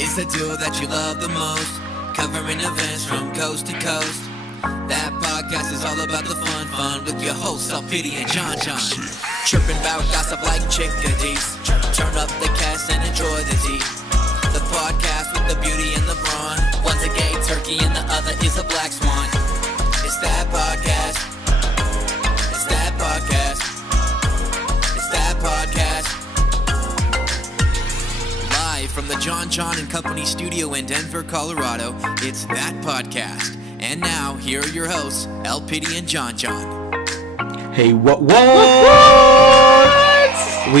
It's the duo that you love the most, covering events from coast to coast. That podcast is all about the fun with your hosts, LPiddy and Jon Jon. Chirping about gossip like chickadees. Turn up the cast and enjoy the tea. The podcast with the beauty and the brawn. One's a gay turkey and the other is a black swan. It's that podcast. It's that podcast. It's that podcast. Live from the Jon Jon and Company studio in Denver, Colorado, it's That Podcast. And now, here are your hosts, LPiddy and Jon Jon. Hey, what? We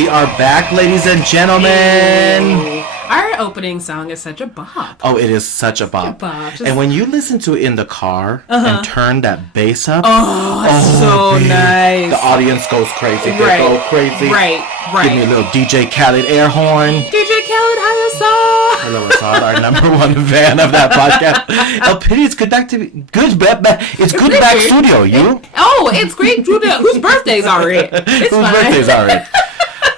are back, ladies and gentlemen. Our opening song is such a bop. Oh, it is such a bop. And when you listen to it in the car and turn that bass up, it's so nice. The audience goes crazy. They go crazy. Right. Give me a little DJ Khaled air horn. DJ Khaled, hi, Assad. Hello, Assad, our number one fan of that podcast. LPiddy, it's good back to good. It's good back studio. You? It's great. Whose birthday's already? Whose birthday's already?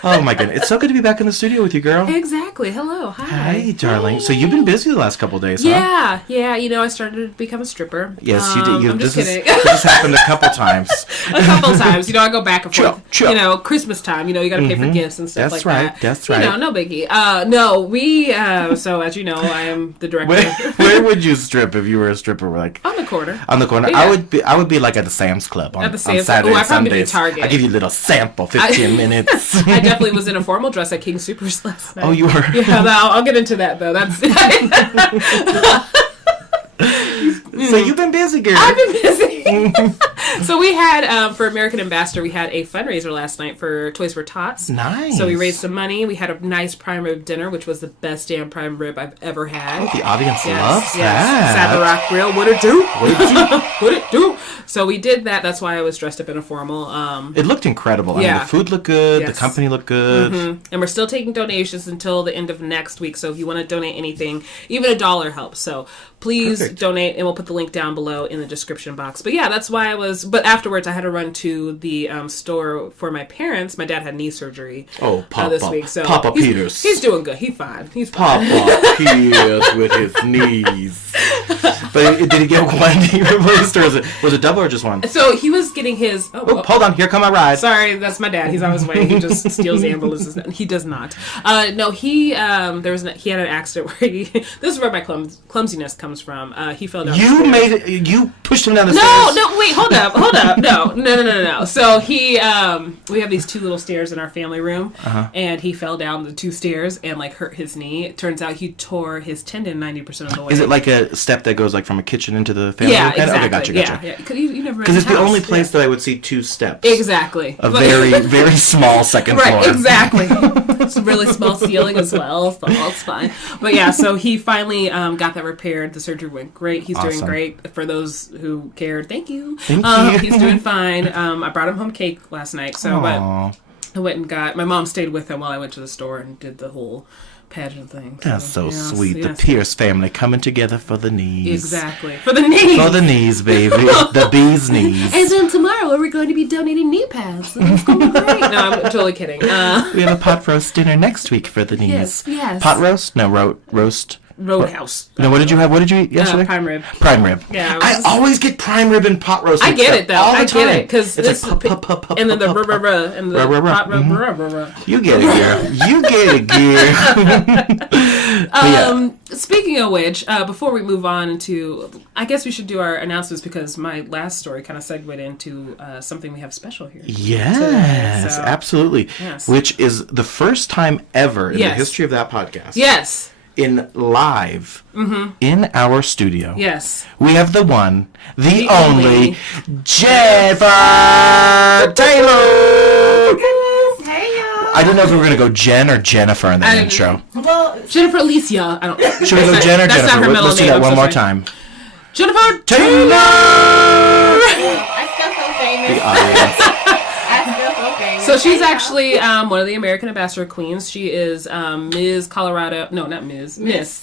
Oh my goodness. It's so good to be back in the studio with you, girl. Exactly. Hello. Hi. Hi, darling. So you've been busy the last couple of days, huh? Yeah. You know, I started to become a stripper. Yes, you did. I'm just kidding. This happened a couple times. You know, I go back and forth. Chill. You know, Christmas time, you know, you got to pay for gifts and stuff that. That's right. You know, no biggie. So as you know, I am the director. Where would you strip if you were a stripper? Like on the corner. On the corner. Yeah. I would be like at the Sam's Club on Saturdays, I'd probably be Sundays. Target. I give you a little sample, 15 minutes. I definitely was in a formal dress at King Soopers last night. Oh, you were? Yeah, I'll get into that though. That's. So you've been busy, girl. I've been busy. So we had, for American Ambassador, we had a fundraiser last night for Toys for Tots. Nice. So we raised some money. We had a nice prime rib dinner, which was the best damn prime rib I've ever had. Oh, the audience loves that. Savile Rock Grill. What it do? What it do? So we did that. That's why I was dressed up in a formal. It looked incredible. I mean, the food looked good. Yes. The company looked good. Mm-hmm. And we're still taking donations until the end of next week. So if you want to donate anything, even $1 helps. So please donate, and we'll put the link down below in the description box. But yeah, that's why but afterwards I had to run to the store for my parents. My dad had knee surgery this week. So Papa Peters. He's doing good. He's fine. Papa Peters with his knees. But did he get one knee replaced, or was it double or just one? So he was getting his... hold on. Here come my ride. Sorry, that's my dad. He's on his way. He just steals the ambulances. He does not. No, he he had an accident where this is where my clumsiness comes from. He fell down. You pushed him down the stairs. No, wait, hold up. No. So we have these two little stairs in our family room, and he fell down the two stairs and hurt his knee. It turns out he tore his tendon 90% of the way. Is it like a step that goes from a kitchen into the family room? Yeah, exactly. Okay, gotcha. Yeah. Because it's the only place that I would see two steps. Exactly. A very, very small second floor. Right, exactly. It's a really small ceiling as well, so it's fine. But yeah, so he finally got that repaired. The surgery went great. He's doing great. For those who cared, thank you. He's doing fine. I brought him home cake last night, so I went and my mom stayed with him while I went to the store and did the whole pageant thing. That's so sweet. Yes. The Pierce family coming together for the knees. Exactly. For the knees. For the knees, baby. The bee's knees. And then tomorrow we're going to be donating knee pads. It's going to be great. No, I'm totally kidding. We have a pot roast dinner next week for the knees. Yes. Pot roast? No, roast. Roadhouse. No, what did you have? What did you eat yesterday? Prime rib. Prime rib. Yeah. I always get prime rib and pot roast. I get it though. I get it because it's and then the and the pot rub. You get it, girl. You get it, girl. Speaking of which, before we move on into, I guess we should do our announcements because my last story kind of segued into something we have special here. Yes, today, so. Absolutely. Yes. Which is the first time ever in the history of that podcast. Yes. In live, in our studio. Yes. We have the one, the only, Jennifer Taylor. Hey, y'all. I don't know if we were going to go Jen or Jennifer in that intro. Well, Jennifer Alicia. I don't know. Should we go Jen or Jennifer? Let's do that one more time. Jennifer Taylor! I still feel famous. The audience. So she's actually one of the American Ambassador Queens. She is Ms. Colorado. No, not Ms. Miss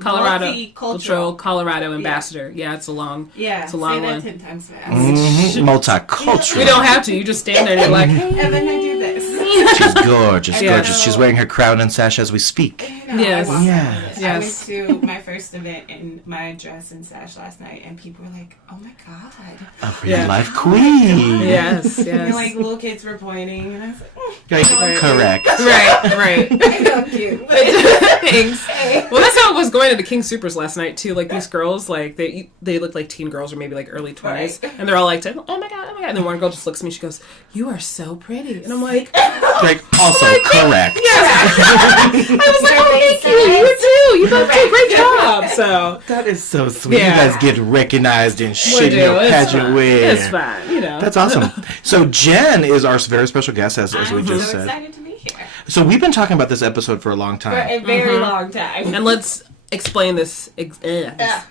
Colorado. Multicultural Colorado Ambassador. Yeah, it's a long It's a long one. say that 10 times fast. Multicultural. We don't have to. You just stand there and you're like, And then I do this. She's gorgeous, Yeah. gorgeous. She's wearing her crown and sash as we speak. Yes. Yes. I went to my first event in my dress and sash last night, and people were like, "Oh my god!" A real life queen. Yes, And yes. like little kids were pointing, and I was like, Like, correct. Right. "I know, cute." Thanks. Well, that's how it was going to the King Supers last night too. Like these girls, like they look like teen girls or maybe like early 20s, and they're all like, "Oh my god!" And then one girl just looks at me. She goes, "You are so pretty," and I'm like, Like, also correct. I was like, "Oh, thank you. You too. You both did a great job." So That is so sweet. Yeah. You guys get recognized and we shit do. in your It's pageant fine. wear. It's fine. You know. That's awesome. So Jen is our very special guest, as we I'm just so said. excited to be here So we've been talking about this episode for a long for time. a very long time. And let's explain this. Explain that.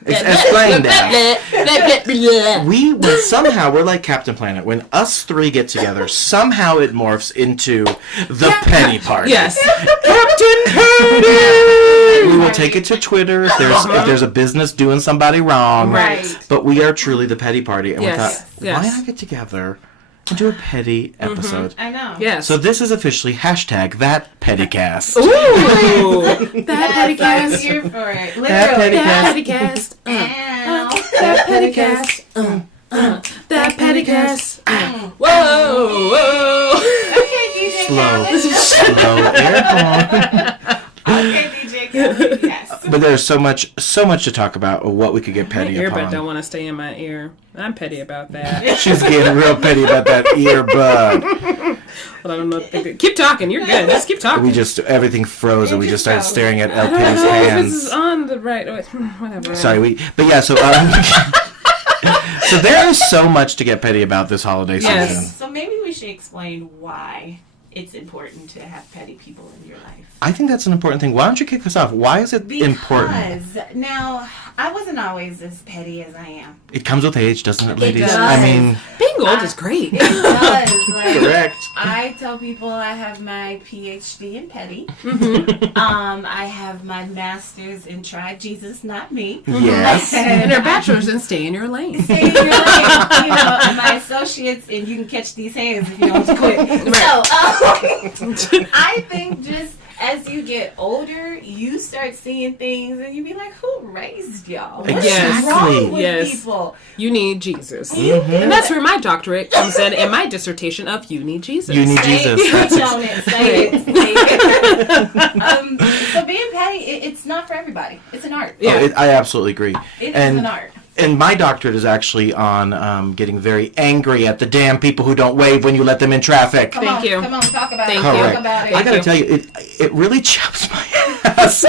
We're like Captain Planet. When us three get together, somehow it morphs into the Penny Party. Yes. Captain Penny! We will take it to Twitter if there's a business doing somebody wrong. Right. But we are truly the Petty Party. And we Yes. thought, why Yes. not get together and do a petty episode? I know. Yes. So this is officially #thatpettycast. Ooh. Yes, That I'm pettycast. here for it. That Literally. Pettycast. Ow. That pettycast. That pettycast. Whoa. Okay, DJ Slow. Slow air horn. Okay, DJ Khaled. Yes. But there's so much to talk about of what we could get My petty earbud upon. don't want to stay in my ear. I'm petty about that. She's getting real petty about that earbud. But I don't know what to do. Keep talking. You're good. Just keep talking. Everything froze and we just started staring at I don't LPiddy's know if this is hands. on the right. Whatever. Sorry, so there is so much to get petty about this holiday Yes. season. So maybe we should explain why it's important to have petty people in your life. I think that's an important thing. Why don't you kick us off? Why is it important? Because now I wasn't always as petty as I am. It comes with age, doesn't it, ladies? does. I mean, Being old is great. It does. Like, correct. I tell people I have my PhD in petty. Mm-hmm. I have my master's in try Jesus, not me. Yes. And our bachelor's in stay in your lane. Stay in your lane. You know, and my associates, and you can catch these hands if you don't quit. So, I think just as you get older, you start seeing things, and you be like, "Who raised y'all? What's Yes. wrong with Yes. people?" You need Jesus. Mm-hmm. And that's where my doctorate comes in, and my dissertation of You Need Jesus. You need Jesus. That's Don't it? Say it. Say it. So being petty, it's not for everybody. It's an art. Yeah. I absolutely agree. It is And an art. And my doctorate is actually on getting very angry at the damn people who don't wave when you let them in traffic. Come Thank on, you. Come on, talk about Thank it. you. Talk Correct. about it. I gotta you. tell you, it really chaps my ass.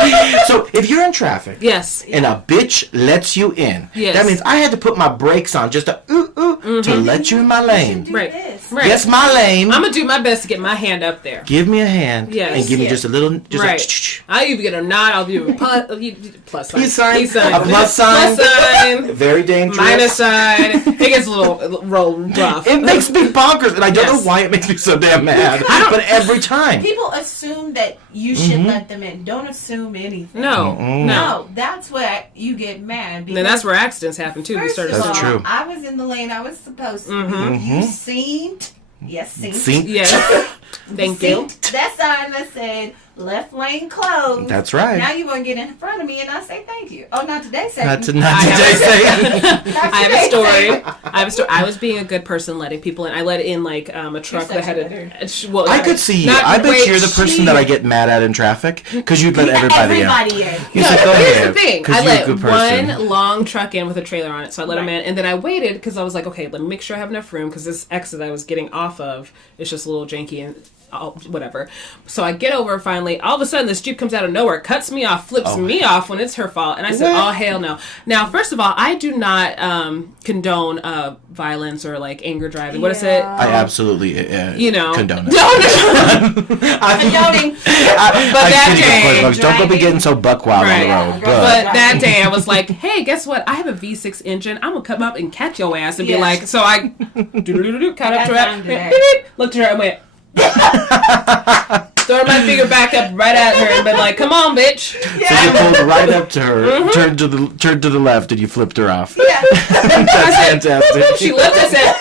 So if you're in traffic Yes. and a bitch lets you in, Yes. that means I had to put my brakes on just to to let you in my lane. Do Right. this. Right. Yes, my lane. I'm going to do my best to get my hand up there. Give me a hand Yes. and give me Yeah. just a little, just Right. a I'll even get a nod. I'll do a plus sign. Peace sign. Peace sign. A plus sign. Plus sign. very dangerous. Minus sign. It gets a little rough. It makes me bonkers, and I don't Yes. know why it makes me so damn mad. But every time. People assume that you should let them in. Don't assume anything. No. Mm-mm. No, that's where you get mad. Then that's where accidents happen too. We First started of That's all, true. I was in the lane I was supposed to. Mhm. You seen? Yes, seen. See? Yes. Thank you. That sign that said left lane closed. That's right. Now you want to get in front of me and I say thank you. Oh, not today, sir. Not I today have- saying. I have a story. I was being a good person, letting people in. I let in like a truck such that had a well, I could see you. not I bet great you're the person that I get mad at in traffic because you'd let everybody in. in. You said, go Here's ahead. the thing. 'cause I you're a let good person. one long truck in with a trailer on it, so I let him Right. in, and then I waited because I was like, okay, let me make sure I have enough room because this exit I was getting off of is just a little janky and whatever. So I get over finally. All of a sudden, this Jeep comes out of nowhere, cuts me off, flips me off when it's her fault, and I said, What? "Oh hell no!" Now, first of all, I do not condone violence or like anger driving. What is it? I absolutely condone it. No. Condoning. But that I'm kidding, of course, day, folks. Don't go be getting so buck wild Right. on the road. But that day I was like, hey, guess what? I have a V6 engine. I'm going to come up and catch your ass and be Yeah. like, so I caught up to time her, to that. beep, beep, looked at her and went, throwing my finger back up right at her and been like, come on, bitch. So you pulled right up to her, turned to the left, and you flipped her off. Yeah. That's fantastic. She looked and said,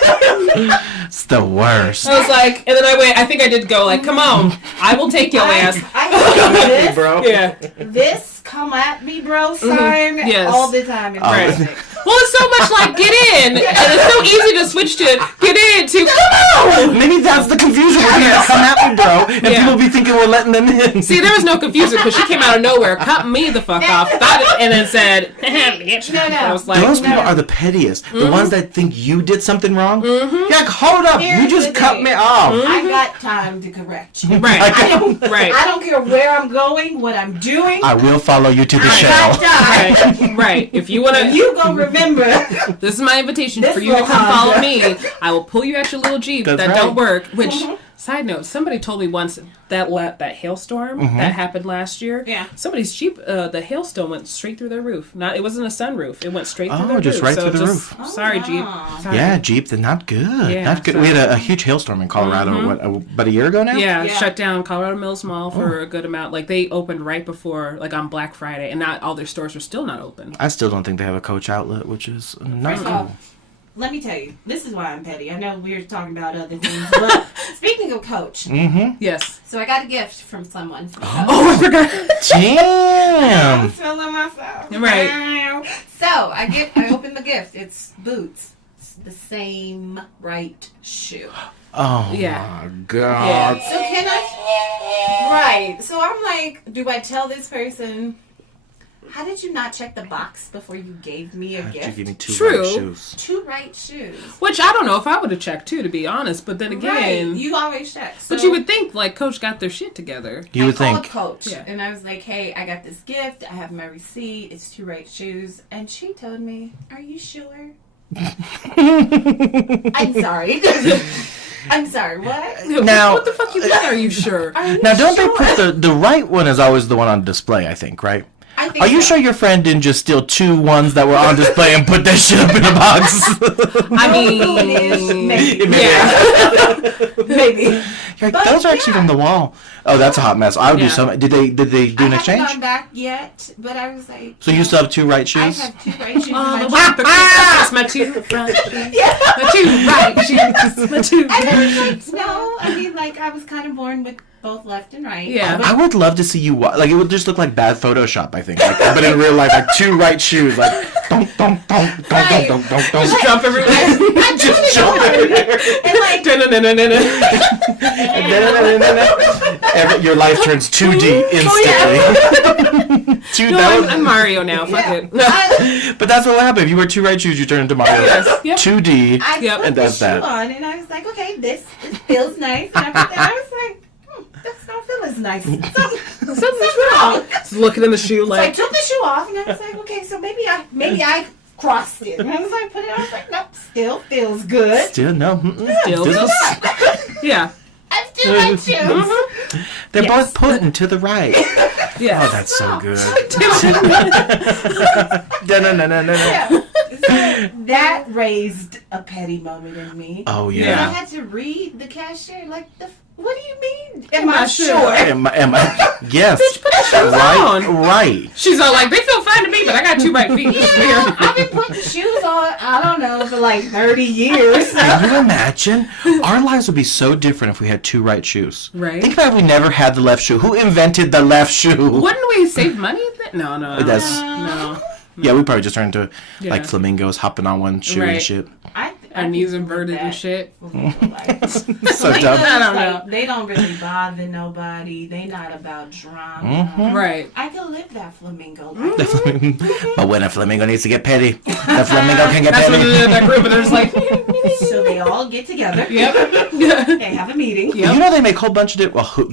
It's the worst. I was like, and then I think I did go like, come on, I will take your ass. I have this, Bro. Yeah. this come at me, bro sign Yes. all the time. In Right. traffic. Well, it's so much like get in, and it's so easy to switch to get in to come on. Maybe that's the confusion. We're gonna come at me, bro, and Yeah. people be thinking we're letting them in. See, there was no confusion because she came out of nowhere, cut me the fuck off, and then said, bitch. No. I was like, Those people are the pettiest. The ones that think you did something wrong. You're like, hold up, Here's you just the cut thing. me off. I got time to correct you. right, right. I don't care where I'm going, what I'm doing. I will follow you to the I shell. got time. Right, right. If you want to, You gonna remember. this is my invitation This for you to little come follow Honda. me. I will pull you at your little Jeep That's that right. don't work. Which, side note, somebody told me once that hailstorm that happened last year. Yeah. Somebody's Jeep, the hailstone went straight through their roof. It wasn't a sunroof. It went straight through their just roof. right through the roof. Sorry, wow. Jeep. Sorry. Yeah, Jeep, they're not good. Yeah, Not good. so- We had a huge hailstorm in Colorado, about a year ago now? Yeah, Yeah. shut down Colorado Mills Mall for a good amount. Like, they opened right before, like, on Black Friday, and not all their stores are still not open. I still don't think they have a Coach outlet, which is not First cool. off, let me tell you, this is why I'm petty. I know we were talking about other things, but speaking of Coach, Yes. so I got a gift from someone. Oh, I forgot. I'm Damn! feeling myself. Right. So I opened the gift. It's boots. It's the same right shoe. Oh Yeah. my god. Yeah. So can I? Right. So I'm like, do I tell this person? How did you not check the box before you gave me a How'd you gift? give me two True. white shoes? Two right shoes. Which I don't know if I would have checked, too, to be honest. But then again... Right. You always check. So But you would think, like, Coach got their shit together. You would I called think. Coach, Yeah. and I was like, "Hey, I got this gift. I have my receipt. It's two right shoes." And she told me, "Are you sure?" I'm sorry. I'm sorry. What? Now- what the fuck you mean, are you sure? Are you Now, don't sure? they put the right one is always the one on display, I think, right? I think Are you so. sure your friend didn't just steal two ones that were on display and put that shit up in a box? I Maybe. mean... Yeah. Maybe. You're like, But those are actually yeah. from the wall. Oh, that's a hot mess. I would do Yeah. some. Did they do I an haven't exchange? gone back yet, but I was like, So you still have two right I shoes? have two right shoes. in Oh, my the one with the Christmas, my two front shoes. My two right shoes. My two And I was right like, shoes. no, I mean, like, I was kind of born with both left and right. Yeah. I would love to see you like it would just look like bad Photoshop, I think. Like, but in real life, like two right shoes, like don't. Right. Just jump everywhere. I Just jump everywhere. And like, Your life turns 2D instantly. No, I'm Mario now. Fuck yeah. it. But that's what will happen. If you wear two right shoes, you turn into Mario. Yes. Yep. 2D. I Yep. put And the that's shoe that. on, and I was like, okay, this feels nice. And I put that. I was like, this don't feel as nice. Something's wrong. Just looking in the shoe So I like, took the shoe off, and I was like, okay, so maybe I crossed it. And I was like, put it on. I was like, nope, still feels good. Still no. still. Yeah. I still like shoes. They're Yes. both pointing to the right. Yeah. Oh, that's so good. No. Yeah. So that raised a petty moment in me. Oh And I yeah. had to read the cashier like, what do you mean? Am I sure? Am I? Yes. Bitch, put the shoes Right. on. Right. She's all like, they feel fine to me, but I got two right feet. It's Yeah, weird. I've been putting shoes on, I don't know, for like 30 years. Can you imagine? Our lives would be so different if we had two right shoes. Right. Think about if we never had the left shoe. Who invented the left shoe? Wouldn't we save money? No. That's- No. Yeah, we probably just turned into like Yeah. flamingos hopping on one shoe and Right. shit. Our knees inverted and shit. So Flamingos, dumb. I don't like, know. they don't really bother nobody. They not about drama. Right. I can live that flamingo life. But when a flamingo needs to get petty, the flamingo can get That's when petty. that group, and there's like, So they all get together. yep. They have a meeting. You know they make a whole bunch of different. Well,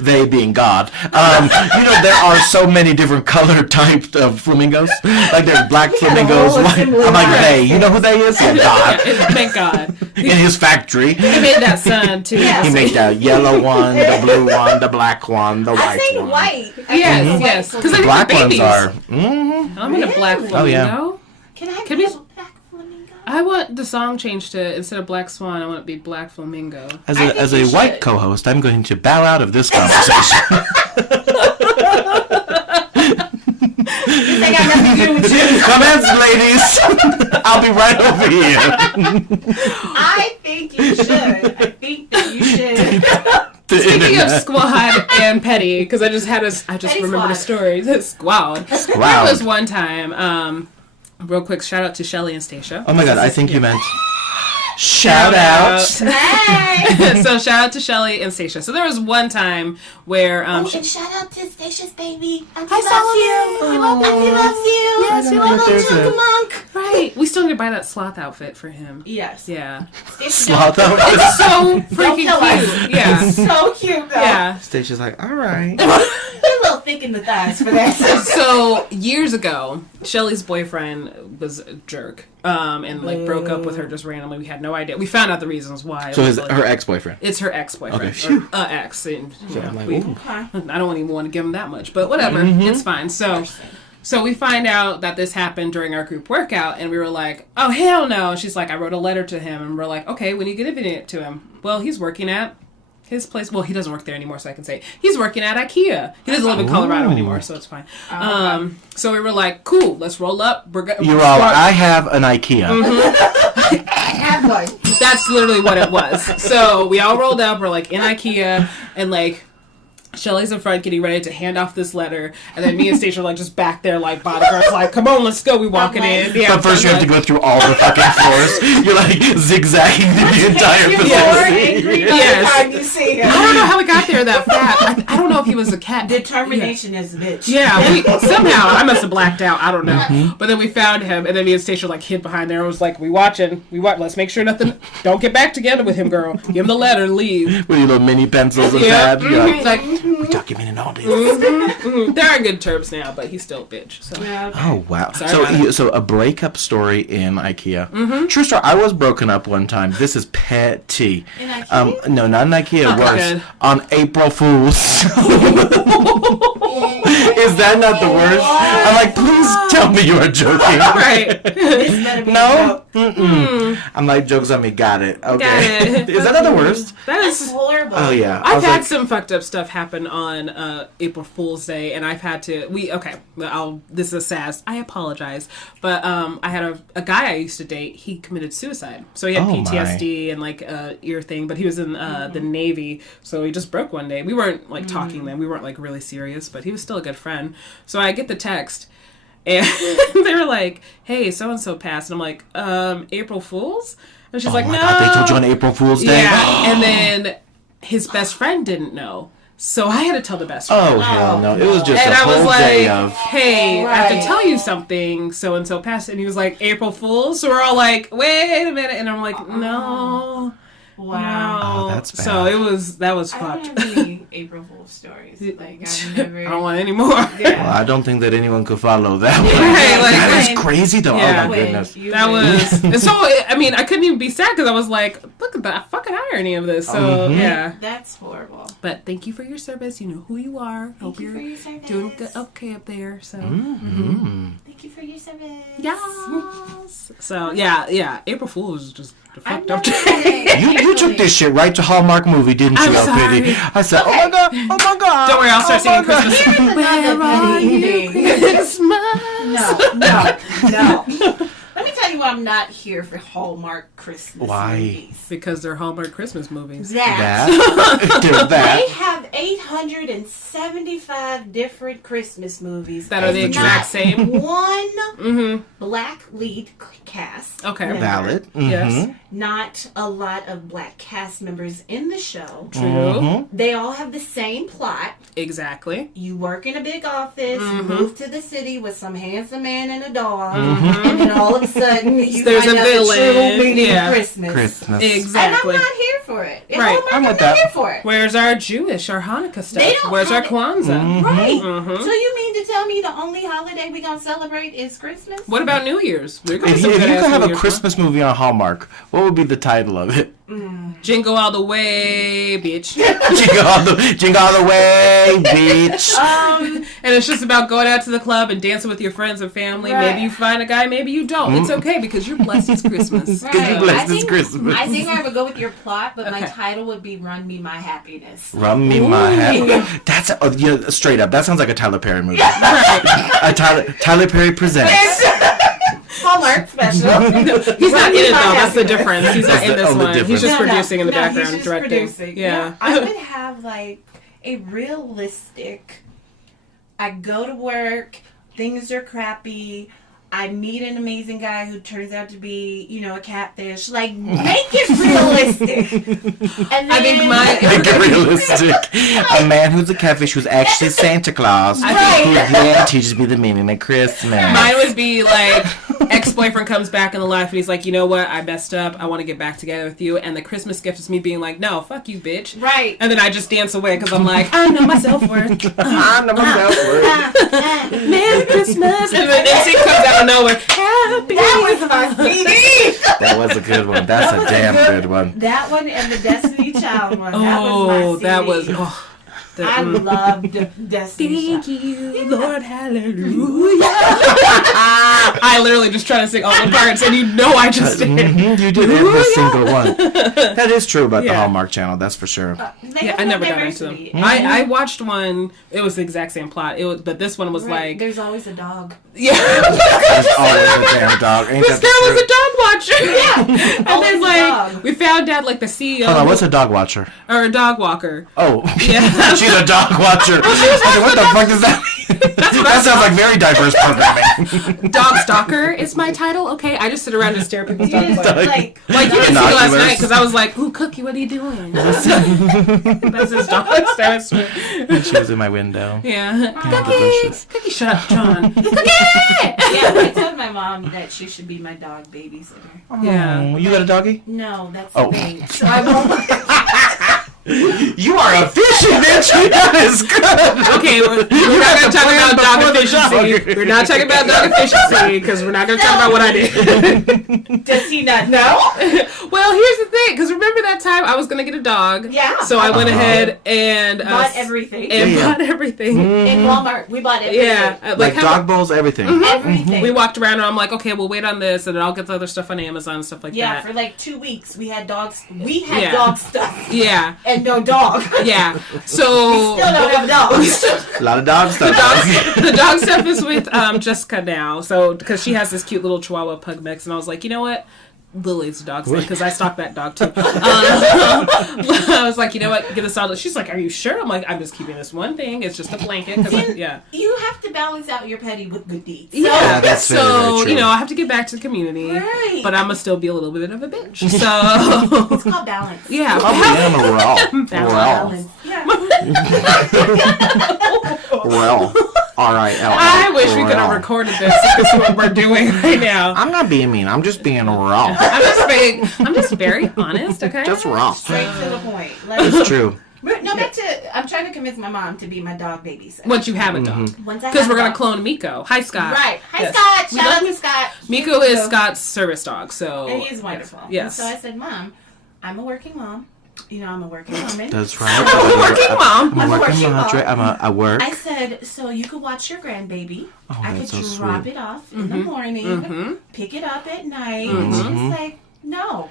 they being God. You know there are so many different color types of flamingos. Like there's black flamingos, whole white. assembly I'm like line. they. You know who they is? Yeah, God. Thank God. In his factory, He made that sun too. Yeah. he made the yellow one, the blue one, the black one, the I white think one. white. Yes. Because The black ones babies. are. I'm in a black Really? flamingo. Oh, yeah. Can I Can be we- a black flamingo? I want the song changed to, instead of Black Swan, I want it to be Black Flamingo. As I a think as a you white should. co-host, I'm going to bow out of this conversation. This ain't got nothing to do with you. Comments, ladies. I'll be right over here. I think you should. I think that you should. Speaking of Squad and Petty, because I just Petty remembered a Squad. story. Squad. There was one time, real quick, shout out to Shelly and Stacia. Oh my god, I think you meant shout out. Hey! So shout out to Shelly and Stacia. So there was one time where and shout out to Stacia's baby. Auntie Hi, loves you. Auntie loves you. Yes, we I love there's Chunka a- Monk. right, we still need to buy that sloth outfit for him. Yes. Yeah, Stacia, Sloth don't- out. it's so Don't freaking tell us. cute. Yeah, So cute though. yeah. Stacia's like, all right. You're a little thick in the thighs for that. So years ago, Shelly's boyfriend was a jerk, and like broke up with her just randomly. We had no idea. We found out the reasons why. So It was, her ex-boyfriend. It's her ex-boyfriend. Okay, phew. Or, ex. And, So I'm like, we- ooh. I don't even want to give him that much, but whatever. It's fine. So we find out that this happened during our group workout, and we were like, oh, hell no. She's like, I wrote a letter to him, and we're like, okay, when are you giving it to him? Well, he's working at his place. Well, he doesn't work there anymore, so I can say he's working at IKEA. He doesn't live in Colorado anymore, so it's fine. So we were like, cool, let's roll up. You're all, I have an IKEA. I have one. That's literally what it was. So we all rolled up. We're like in IKEA, and like Shelly's in front getting ready to hand off this letter, and then me and Stacia are like just back there like bodyguards, like, come on, let's go. We walking in. Yeah, But first you have to go through all the fucking floors. You're like zigzagging through the entire You're facility. angry Yes. by the time you see him. I don't know how we got there that fast. I don't know if he was a cat. Determination is a bitch. Yeah, somehow I must have blacked out. I don't know. But then we found him, and then me and Stacia like hid behind there. It was like, we watching. Let's make sure nothing. Don't get back together with him, girl. Give him the letter and leave. With your little mini pencils and Yeah. tabs. You're It's like, we documenting all this. they're on good terms now, but he's still a bitch. So. Yeah. Oh wow! Sorry about it. So a breakup story in IKEA. True story. I was broken up one time. This is petty. In IKEA? No, not in IKEA. Oh, Worse, good. on April Fools. Is that not the worst? I'm like, please tell me you are joking. Right. This better be No. a joke. I'm like, jokes on me. Got it. Okay. Got it. Is that not the worst? That That's is. horrible. Oh yeah. I I've was had like, some fucked up stuff happen on April Fool's Day, and I've had to. This is sad. I apologize, but I had a guy I used to date. He committed suicide, so he had Oh, PTSD and like ear thing. But he was in the Navy, so he just broke one day. We weren't like talking then. We weren't like really serious, but he was still a good friend. So I get the text. And they were like, "Hey, so and so passed," and I'm like, "April Fools?" And she's oh like, my "No." God, they told you on April Fool's Day. Yeah, and then his best friend didn't know, so I had to tell the best friend. Oh hell no! It was just And a I was whole day like, of. "Hey, I have Right. to tell you something. So and so passed," and he was like, "April Fool's." So we're all like, "Wait a minute," and I'm like, "No." Wow. Oh, that's bad. So that was I fucked. don't have any April Fool's stories. Like, I've never... I don't want any more. Well, I don't think that anyone could follow that one. Right, like- That is crazy though. Yeah. Oh my goodness. That was, and so I mean, I couldn't even be sad because I was like, "Look at the fucking irony of this." So yeah, That's horrible. but thank you for your service. You know who you are. Hope you you're for your service. doing good, okay up there. So Thank you for your service. yes. So yeah. April Fool was just a I've fucked up never day. had it. You took this shit right to Hallmark movie, didn't you, I'm LPiddy? sorry. I said, oh my god, oh my god. Don't worry, I'll start oh my singing God. Christmas. Here's another petty thing. No. Let me tell you why I'm not here for Hallmark Christmas Why? movies. Because they're Hallmark Christmas movies. That. There's that. They have 875 different Christmas movies. That are the and exact not same. One black lead cast. Okay. member. Valid. Yes. Not a lot of black cast members in the show. True. They all have the same plot. Exactly. You work in a big office, you move to the city with some handsome man and a dog, and then all of a sudden you There's find a out the villain. true meaning Yeah. of Christmas. Christmas. And Exactly. I'm not here for it. If Right. Hallmark, I'm I'm with not that. here for it. Where's our Jewish, our Hanukkah stuff? They don't Where's our have it. Kwanzaa? Right. Mhm. So you mean to tell me the only holiday we gonna celebrate is Christmas? What about New Year's? We're gonna If you could have a Christmas movie on Hallmark, what would be the title of it? Jingle all the way, bitch. Jingle all the way, bitch. And it's just about going out to the club and dancing with your friends and family. Right. Maybe you find a guy, maybe you don't. It's okay because you're blessed it's Christmas. Because you blessed this Christmas. I think I would go with your plot, but my Okay. title would be "Run Me My Happiness." Run me my hat. That's straight up. That sounds like a Tyler Perry movie. Tyler Perry presents. Walmart special. He's not in it though. That's the difference. He's not in this one. He's just No, producing in the he's background, just directing. producing. Yeah. I would have like a realistic. I go to work. Things are crappy. I meet an amazing guy who turns out to be, a catfish. Like, make it realistic. And then, I think Make it realistic. A man who's a catfish who's actually Santa Claus. Right. Who then teaches me the meaning of Christmas. Mine would be like, ex-boyfriend comes back in the life and he's like, you know what? I messed up. I want to get back together with you. And the Christmas gift is me being like, no, fuck you, bitch. Right. And then I just dance away because I'm like, I know my self-worth. I know myself. Merry Christmas. And then NSYNC comes out of nowhere. Happy. That was my CD. That was a good one. That's a damn good one. That one and the Destiny Child one. That was my CD. That was. I loved Destiny Child. Thank you, Lord, hallelujah. I literally just try to sing all the parts, and I just did. You did every single one. That is true about the Hallmark Channel, that's for sure. I never got into them. I watched one. It was the exact same plot. But this one was like, there's always a dog. yeah. There's always a damn dog. Ain't This that girl the was a truth? dog watcher. Yeah. And Always then a like dog. we found out like the CEO Hold on, what's a dog watcher? or a dog walker. Oh, Yeah. she's a dog watcher. I was like, what the fuck does that mean? That sounds like very diverse programming. Dog stalker is my title. Okay, I just sit around and stare at people's dogs. Like Like you didn't see last Binoculars. night because I was like, "Ooh, Cookie, what are you doing?" That's his dog. And she was in my window. Yeah, Cookie, delicious. Cookie, shut up, John. Cookie. yeah, I told my mom that she should be my dog babysitter. Yeah. Oh, you got a doggy? No, that's Oh. the thing. So I won't. You are efficient, bitch. That is good. Okay, we're not going to talk about dog efficiency. We're not talking about dog efficiency because we're not going to talk about what I did. Does he not know? Well, here's the thing, because remember that time I was going to get a dog? Yeah. So I went ahead and Bought everything. And bought everything. In Walmart, we bought everything. Yeah, Like dog bowls, everything. Everything. we walked around and I'm like, okay, we'll wait on this, and then I'll get the other stuff on Amazon and stuff like Yeah, that. for like 2 weeks we had dogs. We had Yeah. dog stuff Yeah, and no dog. yeah. So Still don't have dogs. A lot of dog stuff. the dog stuff is with Jessica now. So because she has this cute little Chihuahua pug mix, and I was like, you know what? Lily's dog thing because I stalked that dog too. I was like, you know what? Get a solid. She's like, are you sure? I'm like, I'm just keeping this one thing. It's just a blanket. Yeah. You have to balance out your petty with good deeds. Yeah, that's very, so very true. I have to get back to the community, Right. but I'm gonna still be a little bit of a bitch. So It's called balance. yeah, I'm a raw. Balance. Yeah. Well, R-I-L. I wish we could have recorded this. This is what we're doing right now. I'm not being mean. I'm just being raw. I'm just very honest. Okay, Just raw. Straight to the point. Like, It's true. no, back to. I'm trying to convince my mom to be my dog babysitter. Once you have a dog, Once I because have we're a gonna dog. clone Miko. Hi, Scott. Right. Hi, Yes. Scott. We Shout love out to Scott. Miko is Scott's service dog. So And he's wonderful. Yes. And so I said, Mom, I'm a working mom. I'm a working woman. That's right. I'm a working mom. I'm a working working mom. mom. I work. I said, so you could watch your grandbaby. Oh, I could that's so drop sweet. it off in the morning, pick it up at night. Mm-hmm. And she was like, no.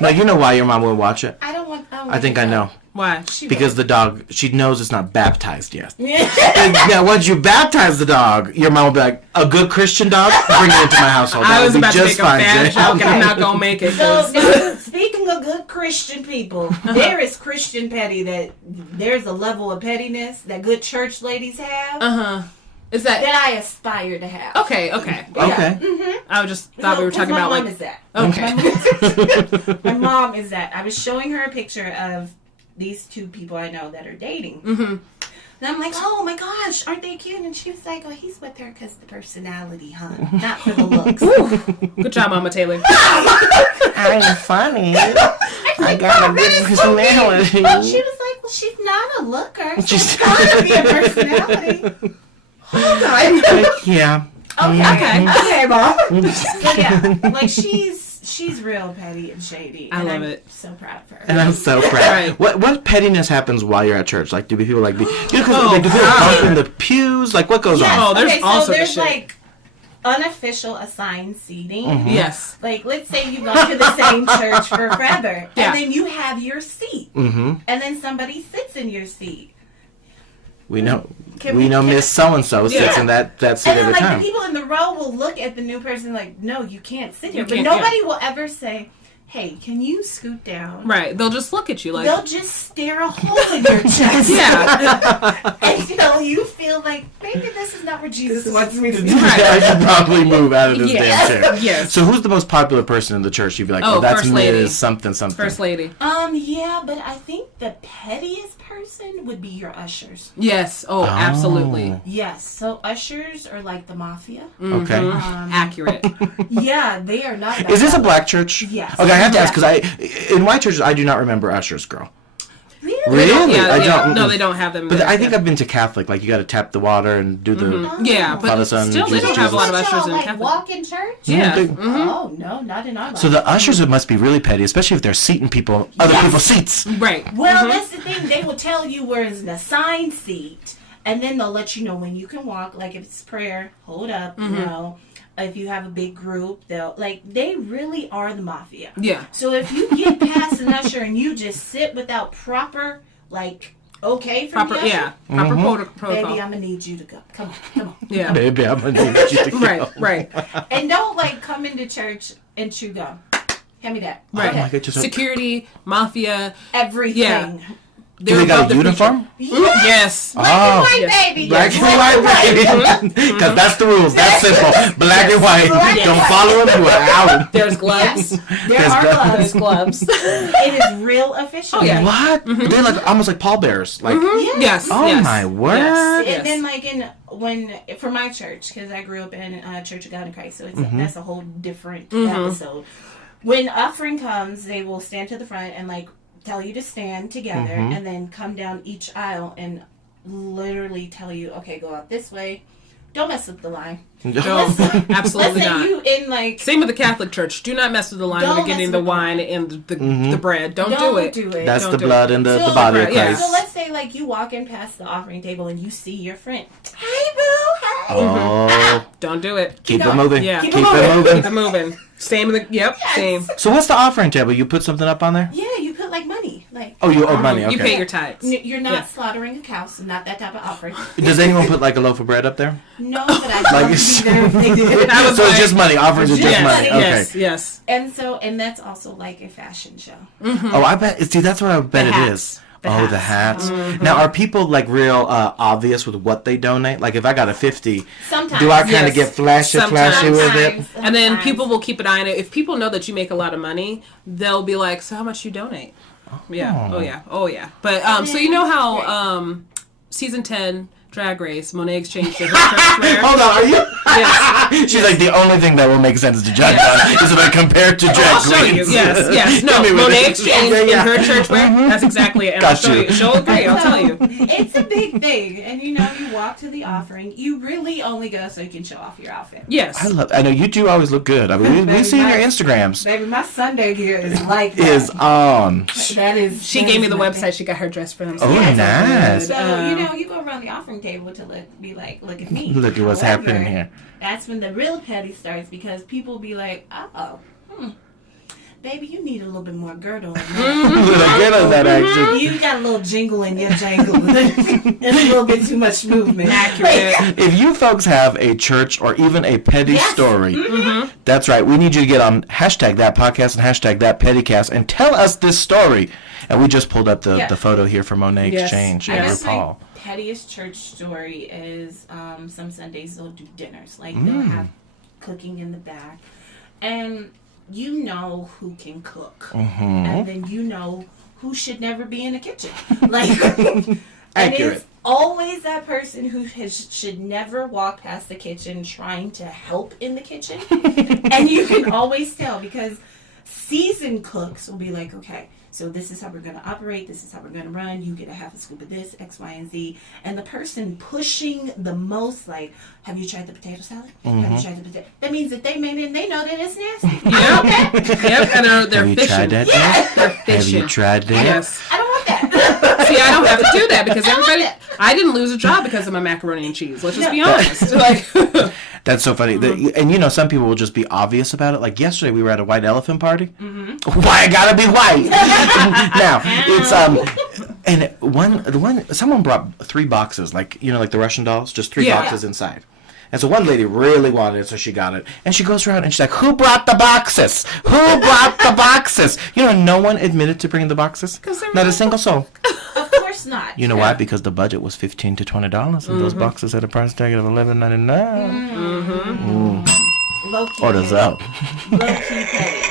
No, you know why your mom would watch it? I don't want. I think I know. Why? Because the dog, she knows it's not baptized yet. Yeah. Now, once you baptize the dog, your mom will be like, a good Christian dog, bring it into my household. That I was would be about to just make a fine, bad Jay. joke, and I'm not gonna make it. So 'cause- now, speaking of good Christian people, there is Christian petty that there's a level of pettiness that good church ladies have Is that that I aspire to have. okay? Okay. Okay. I just thought we were talking about my mom like is that. okay. My mom is that. I was showing her a picture of these two people I know that are dating. And I'm like, oh my gosh, aren't they cute? And she was like, oh, he's with her because the personality, huh? Not for the looks. Good job, Mama Taylor. I'm funny. I got a good personality. She was like, well, she's not a looker. She's got to be a personality. Hold on. Yeah. Okay, Mom. So yeah, like she's real petty and shady. I and love I'm it. so proud of her. And I'm so proud. Right. What pettiness happens while you're at church? Like, do people like be? Do people bump in the pews? Like, what goes Yes. on? Oh, there's okay, all so sorts of there's shit. like unofficial assigned seating. Yes. Like, let's say you've gone to the same church for forever, Yeah. and then you have your seat, Mm-hmm. and then somebody sits in your seat. we know Can we we- know Miss So and So sits Yeah. in that seat And every then, like, time. the people in the row will look at the new person like, no, you can't sit here. You But can't, nobody will ever say, hey, can you scoot down? Right. They'll just look at you like. They'll just stare a hole in your chest. Yeah. Until you feel like, maybe this is not where Jesus wants me to do. Right. I should probably move out of this Yes. damn chair. Yes. So who's the most popular person in the church? You'd be like, Oh, oh, that's First Lady. Ms. something something. First lady. Yeah, but I think the pettiest person would be your ushers. Yes. Oh, absolutely. Yes, so ushers are like the mafia. Okay. Accurate. Yeah, they are not. Is this a black church? Yes. Okay, I have to ask because in white churches I do not remember ushers, girl. Really? Really? Yeah, I yeah. don't. No, they don't have them. But there. I think Yeah. I've been to Catholic. Like you got to tap the water and do the. Yeah, but Father, Son, still, they Jesus, don't have a lot of Let y'all, ushers in like, Catholic. walk in church? Yeah. they- Oh, no, not in our life. So the ushers must be really petty, especially if they're seating people other Yes. people's seats. Right. Well, that's the thing. They will tell you where is an assigned seat, and then they'll let you know when you can walk. Like if it's prayer, hold up. You know, if you have a big group, they really are the mafia. Yeah. So if you get past an usher and you just sit without proper, okay from Proper. the usher, Yeah. Proper protocol. baby, I'm gonna need you to go. Come on. Yeah. Baby, I'm gonna need you to go. Right. Right. And don't come into church and chew gum. Hand me that. Right. Oh my God, just- Security, mafia. Everything. Yeah. Do they got a uniform? Yes. Black and white, Oh. baby. Black Yes. and white, baby. Because that's the rules. That's simple. Black and white. Black and Don't white. follow them. You are out. There's gloves. Yes. There There's are gloves. There's gloves. gloves. It is real official. Oh, yeah. What? They're like almost like pallbearers. Like, Yes. oh yes. my word. Yes. And then for my church, because I grew up in Church of God in Christ, so that's a whole different episode. When offering comes, they will stand to the front and tell you to stand together, and then come down each aisle and literally tell you, okay, go out this way. Don't mess with the line. No, Let's absolutely say not. you in Same with the Catholic Church. Do not mess with the line Don't when you're getting mess the with wine and the bread. Don't do it. That's Don't the do blood it. and the So, body of right, yeah. Christ. So let's say you walking past the offering table and you see your friend. Hey boo, hey. Oh, Don't do it. keep it No. moving. Yeah. Keep Keep it it moving. moving. Keep it moving. Same in the same. So what's the offering table? You put something up on there? Yeah, you put money. Oh, you owe money. Okay. You pay your tithes. You're not Yeah. slaughtering a cow, so not that type of offering. Does anyone put a loaf of bread up there? No, but I'd love to be there if they did. That was So it's like- just money. Offerings are just Yes, money. Okay. yes, yes. And that's also like a fashion show. Oh, I bet. See, that's what I bet it hats. is. The hats. Now, are people real obvious with what they donate? Like, if I got a 50, Sometimes. do I kind of Yes. get flashy Sometimes. with it? And then people will keep an eye on it. If people know that you make a lot of money, they'll be like, "So how much you donate?" Yeah. Oh yeah. Oh yeah. But so you know how season 10 Drag Race, Monet exchanged her church wear. Hold on, are you? Yes. She's like, the only thing that will make sense to Jon Jon is if I compare it to drag I'll show you. queens. Yes, yes. No, Hit me with Monet it. exchanged Yeah, yeah. in her church wear. That's exactly it. And Got I'll show you. you. She'll agree. I'll tell you. It's a big thing. And you walk to the offering. You really only go so you can show off your outfit. Yes. I know you two always look good. I mean, we see your Instagrams. Baby, my Sunday gear is like that. Is on. That is. She gave me the website. She got her dress from. Oh, nice. So, you go around the offering table to be like, look at me. Look at what's However, happening here. That's when the real petty starts because people be like, baby, you need a little bit more girdle. Look at that action. You got a little jingle in your jangle. and a little bit too much movement. Accurate. If you folks have a church or even a petty Yes. story, that's right. We need you to get on hashtag thatpodcast and hashtag thatpettycast and tell us this story. And we just pulled up the photo here for Monet Yes. Exchange I and guess my RuPaul. pettiest church story is some Sundays they'll do dinners. They'll have cooking in the back. And you know who can cook. And then you know who should never be in the kitchen. And Accurate. it's always that person who should never walk past the kitchen trying to help in the kitchen. And you can always tell because seasoned cooks will be like, okay, so this is how we're going to operate. This is how we're going to run. You get a half a scoop of this, X, Y, and Z. And the person pushing the most, have you tried the potato salad? Have you tried the potato? That means that they made it and they know that it's nasty. Yep. Yep. And they're Have you fishing. tried that? Yes. They're Have fishing. you tried that? Yes. I don't want that. See, I don't have to do that because I want everybody. that. I didn't lose a job because of my macaroni and cheese. Let's just No. be honest. Like, That's so funny. And some people will just be obvious about it. Like yesterday, we were at a white elephant party. Why I gotta be white? Now it's And someone brought 3 boxes, like the Russian dolls, just 3 boxes inside. And so one lady really wanted it, so she got it. And she goes around and she's like, "Who brought the boxes? Who brought the boxes?" No one admitted to bringing the boxes. Not a single soul. Of course not. You know why? Because the budget was $15 to $20, and those boxes had a price tag of $11.99. Low-key Orders petty. out. Low-key petty.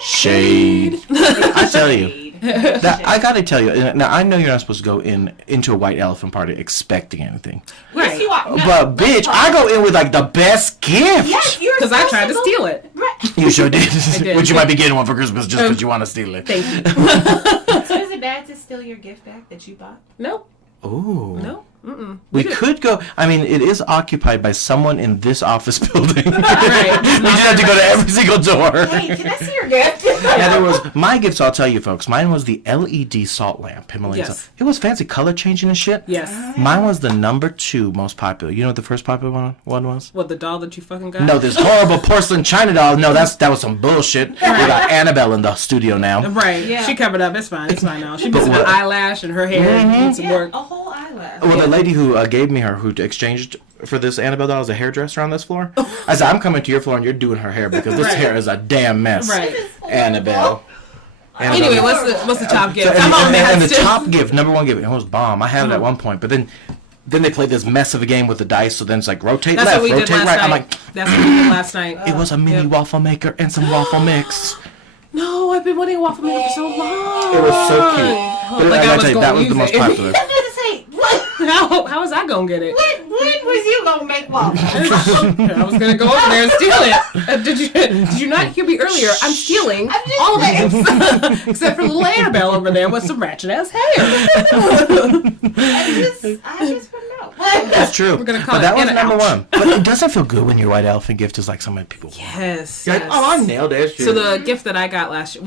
Shade. I tell you. I gotta tell you, now I know you're not supposed to go into a white elephant party expecting anything. Yes, you are. No, But bitch, I go in with like the best gift. Yes, you're Because I tried to steal it. Right. You sure did. did. Which you might be getting one for Christmas just because you want to steal it. Thank you. So is it bad to steal your gift back that you bought? Nope. Ooh. No. Mm-mm. We could go. I mean, it is occupied by someone in this office building. Right. We just had to go to every single door. Hey, can I see your gift? Yeah, there was my gifts. I'll tell you, folks. Mine was the LED salt lamp. Himalayan Yes. salt. It was fancy, color changing and shit. Yes. Mine was the number 2 most popular. You know what the first popular one was? What, the doll that you fucking got? No, this horrible porcelain china doll. No, that was some bullshit. We got Annabelle in the studio now. Right. Yeah. She covered up. It's fine. It's fine now. She missing an eyelash and her hair needs some work. A whole eyelash. Well, the lady who gave me her, who exchanged for this Annabelle doll as a hairdresser on this floor, I said, "I'm coming to your floor and you're doing her hair because this Right. hair is a damn mess." Right. Annabelle. Anyway, what's the top gift? So, I'm on and the still. top gift, number 1 gift, it was bomb. I had it at one point, but then they played this mess of a game with the dice, so then it's like rotate That's left, what we did rotate last right. night. I'm like, That's what we did last night. it was a mini waffle maker and some waffle mix. No, I've been wanting a waffle maker for so long. It was so cute. But Like I I gotta was tell you, gonna that was the use most it. popular. I was gonna say, what? How is I gonna get it? When was you gonna make waffles? I was gonna go over there and steal it. Did you not hear me earlier? I'm stealing I'm just all of saying. it except for little Annabelle over there with some ratchet ass hair. I just don't know. That's true. We're gonna call But that it was Anna number Ouch. 1. But it doesn't feel good when your white elephant gift is like so many people want. Yes. You're like, oh, I nailed it. So the gift that I got last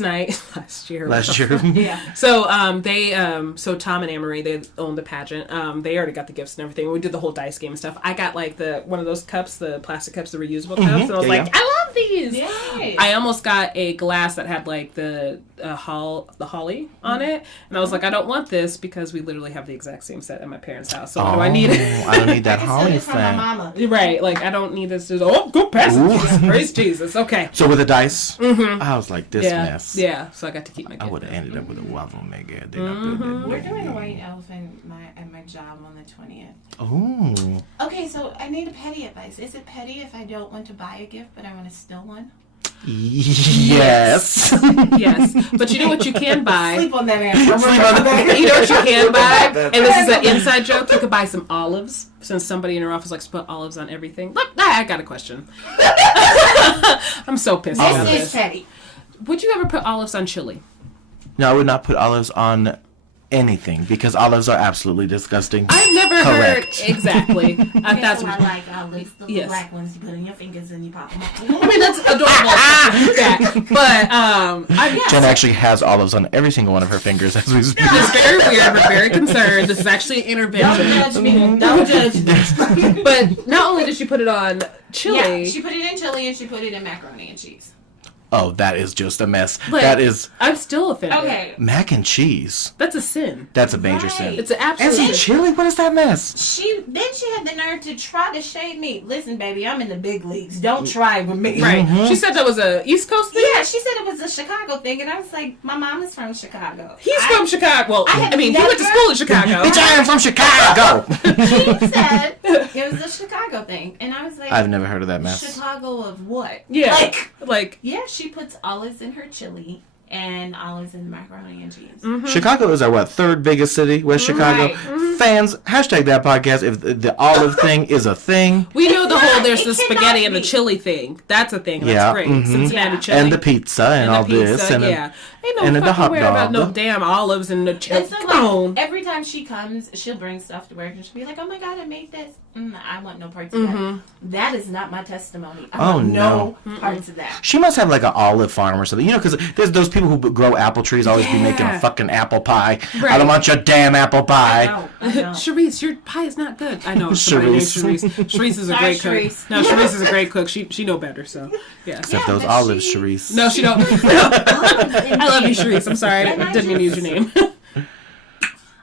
night. Last year. Yeah. So so Tom and Anne-Marie, they own the pageant. They already got the gifts and everything. We did the whole dice game and stuff. I got like one of those cups, the plastic cups, the reusable cups, and I was Yeah, like, I love these. Yay. I almost got a glass that had like the holly on it, and I was like, I don't want this because we literally have the exact same set at my parents' house. So why do I need it? I don't need that I holly it from my thing. mama. Right, like I don't need this. Go pass it. Ooh. Jesus. Praise Jesus. Okay. So with the dice, I was like, this Yeah. mess. Yeah. So I got to keep my gift. I would have ended up with a waffle maker. We're doing a white elephant at my job on the 20th. Ooh. Okay, so I need a petty advice. Is it petty if I don't want to buy a gift, but I want to steal one? Yes. Yes, but you know what you can buy. Sleep on that answer. You know what you can buy, and this is an inside joke. You could buy some olives, since somebody in your office likes to put olives on everything. Look, I got a question. I'm so pissed about This is this. petty. Would you ever put olives on chili? No, I would not put olives on anything because olives are absolutely disgusting. I've never Correct. heard exactly. That's That's what I like olives, the Yes. black ones you put in your fingers and you pop them up. I mean, that's adorable. Yeah. But Jen actually has olives on every single one of her fingers as we speak. it's very weird. We're very concerned. This is actually an Don't intervention. judge me. Don't judge me. But not only did she put it on chili, Yeah, she put it in chili and she put it in macaroni and cheese. Oh, that is just a mess. but That is I'm still offended. Okay. mac and cheese. That's a sin. That's a major Right. sin. It's an And absolute some sin. chili? What is that mess? She had the nerve to try to shade me. Listen, baby, I'm in the big leagues. Don't try with me. Right. She said that was a East Coast thing. Yeah, she said it was a Chicago thing, and I was like, my mom is from Chicago. He's from Chicago. Well, I I mean, he never- went to school in Chicago. Bitch, I am from Chicago. She said it was a Chicago thing, and I was like, I've never heard of that mess. Chicago of what? Yeah. Like, yeah, she puts olives in her chili and olives in the macaroni and cheese. Chicago is our what, 3rd biggest city? West Chicago. Right. Fans, hashtag that podcast if the olive thing is a thing. We know the It's whole not. there's It the cannot spaghetti and the be. chili thing. That's a thing. That's Yeah, great. mhm. Cincinnati Yeah. chili. And the pizza and the all pizza, this. And yeah. Ain't no and the fucking hot worry about no dog. damn olives and the chili. It's so Come on. like, every time she comes, she'll bring stuff to work, and she'll be like, oh my god, I made this. I want no parts of that. That is not my testimony. I Oh, want no. parts of that. She must have like an olive farm or something. You know, because there's those people who grow apple trees always be making a Yeah. fucking apple pie. I Right. don't want your damn apple I pie. know. I know. Charisse, your pie is not good. I know. Somebody named Charisse. Charisse. Charisse is a Sorry, great cook. Charisse. No, Charisse is a great cook. She know better. So yeah. Except Yeah, those but olives, she- Charisse. No, she don't. I love love you, Sharice. I'm sorry. I didn't mean to use your name.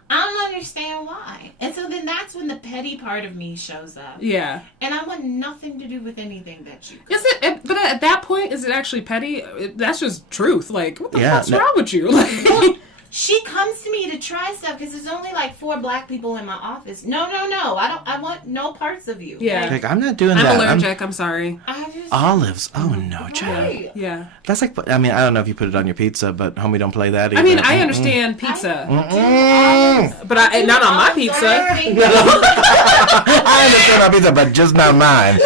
I don't understand why. And so then that's when the petty part of me shows up. Yeah. And I want nothing to do with anything that you could. Is it? But at that point, is it actually petty? That's just truth. Like, what the fuck's no. wrong with you? Like, She comes to me to try stuff because there's only like 4 black people in my office. No. I want no parts of you. yeah. Like, I'm not doing I'm that. allergic. I'm sorry. I just. Olives. Oh, no, child. Right. Yeah. That's like, I mean, I don't know if you put it on your pizza, but homie, don't play that either. I mean, I understand pizza, but not on my pizza. I understand on pizza, but just not mine.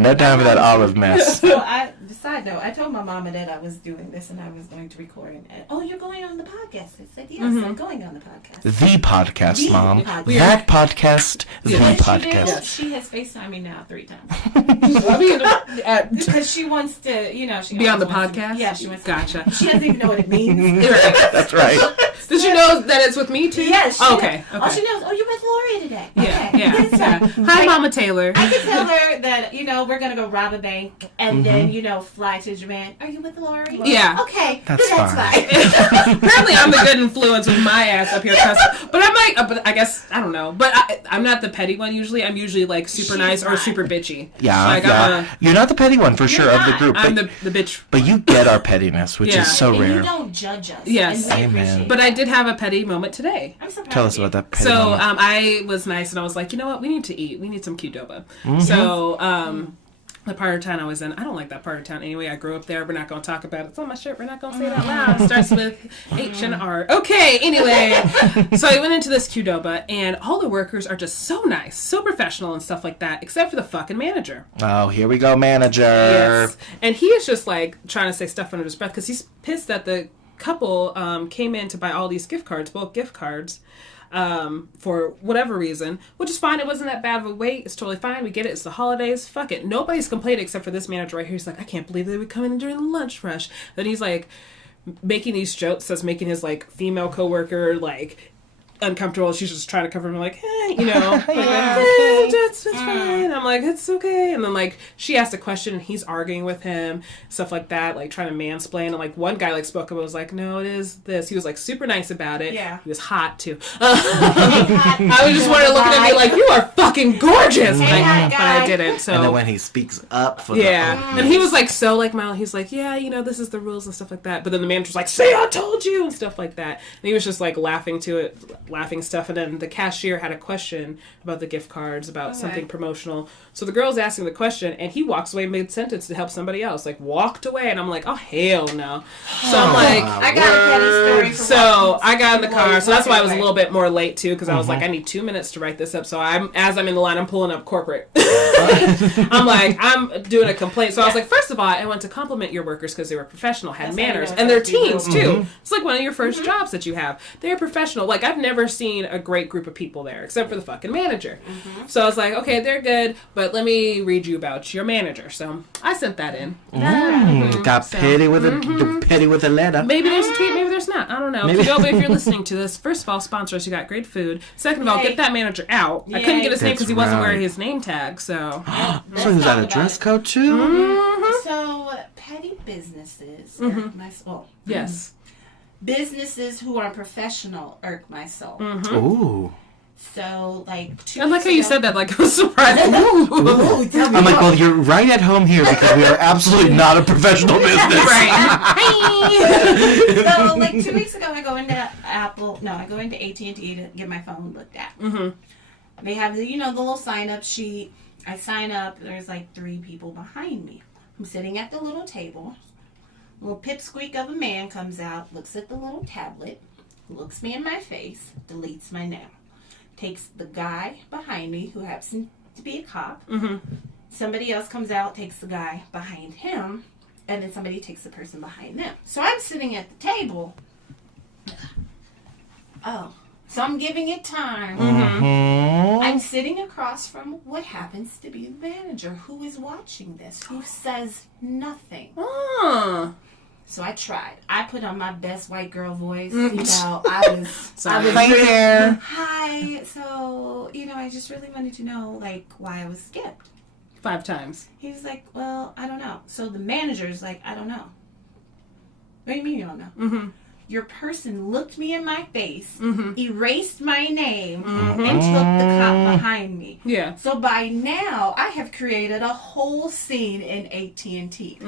No time for that olive mess. So side note, I told my mama that I was doing this and I was going to record. And, oh, you're going on the podcast? I said, yes, I'm going on the podcast. The podcast, The Mom. podcast. That podcast, the podcast. She has FaceTimed me now 3 times. Be Because she wants to, she on the always wants podcast? to, yeah, she wants Gotcha. to. She doesn't even know what it means. That's right. Did you know that it's with me too? Yes. Oh, okay. All she knows, you're with Lori today. Yeah. Okay. Yeah. That's Yeah. fine. Hi, Mama Taylor. I can tell her that, we're going to go rob a bank and then, fly to Japan. Are you with Lori? Yeah. Okay. That's fine. Apparently, I'm the good influence with my ass up here. But I'm like, but I guess I don't know. But I'm not the petty one usually. I'm usually like super nice or super bitchy. Yeah, like, yeah. You're not the petty one for sure of the group. I'm but, the bitch. But you get our pettiness, which is so And rare. you don't judge us. Yes. And we Amen. appreciate But it. I did have a petty moment today. I'm surprised. Tell us about that petty So moment. I was nice and I was like, you know what? We need to eat. We need some Qdoba. So the part of town I was in, I don't like that part of town anyway. I grew up there. We're not going to talk about it. It's on my shirt. We're not going to say it out loud. It starts with H and R. Okay, anyway. So I went into this Qdoba and all the workers are just so nice, so professional and stuff like that, except for the fucking manager. Oh, here we go, manager. Yes. And he is just like trying to say stuff under his breath because he's pissed that the couple came in to buy all these gift cards, bulk gift cards, for whatever reason, which is fine. It wasn't that bad of a wait. It's totally fine. We get it. It's the holidays. Fuck it. Nobody's complaining except for this manager right here. He's like, I can't believe they would come in during the lunch rush. Then he's like making these jokes that's making his like female coworker like uncomfortable. She's just trying to cover him like, it's fine. I'm like, it's okay. And then like she asked a question and he's arguing with him, stuff like that, like trying to mansplain. And like one guy like spoke up and was like, no, it is this. He was like super nice about it. Yeah. He was hot too. I was just wanted to look at me like, you are fucking gorgeous. But I didn't. So And then when he speaks up for and he was like so like mild. He's like, yeah, this is the rules and stuff like that. But then the manager's like, say I told you and stuff like that. And he was just like laughing stuff. And then the cashier had a question about the gift cards, about something promotional. So the girl's asking the question and he walks away mid-sentence to help somebody else. Like walked away and I'm like, oh hell no. So I'm like, I got a petty story. so I got in the car. So that's why I was a little bit more late too, because I was like, I need 2 minutes to write this up. So as I'm in the line, I'm pulling up corporate. I'm like, I'm doing a complaint. So I was like, first of all, I want to compliment your workers because they were professional, had manners, and they're teens too. It's like one of your first jobs that you have. They're professional. Like I've never seen a great group of people there except for the fucking manager. So I was like, okay, they're good, but let me read you about your manager. So I sent that in. Got petty with a letter. Maybe there's a tweet, maybe there's not. I don't know. Qdoba, if you're listening to this, first of all, sponsor us. You got great food. Second of all, get that manager out. I couldn't get his name because he wasn't wearing his name tag. So So he was at a dress code too? So petty businesses irk my soul. yes. Businesses who are professional irk my soul. Ooh. So like 2 I like weeks how you ago- said that like it was surprising. Ooh. I'm like, well, you're right at home here because we are absolutely not a professional business. Right. So like 2 weeks ago, I go into AT&T to get my phone looked at. They have the little sign up sheet. I sign up. There's like 3 people behind me. I'm sitting at the little table. A little pipsqueak of a man comes out, looks at the little tablet, looks me in my face, deletes my name. Takes the guy behind me who happens to be a cop. Somebody else comes out, takes the guy behind him, and then somebody takes the person behind them. So I'm sitting at the table. Oh, so I'm giving it time. I'm sitting across from what happens to be the manager who is watching this, who says nothing. So I tried. I put on my best white girl voice. I was Right there. hi. So, I just really wanted to know, like, why I was skipped. 5 times. He was like, well, I don't know. So the manager's like, I don't know. What do you mean you don't know? Mm-hmm. Your person looked me in my face, erased my name, and took the cop behind me. Yeah. So by now, I have created a whole scene in AT&T.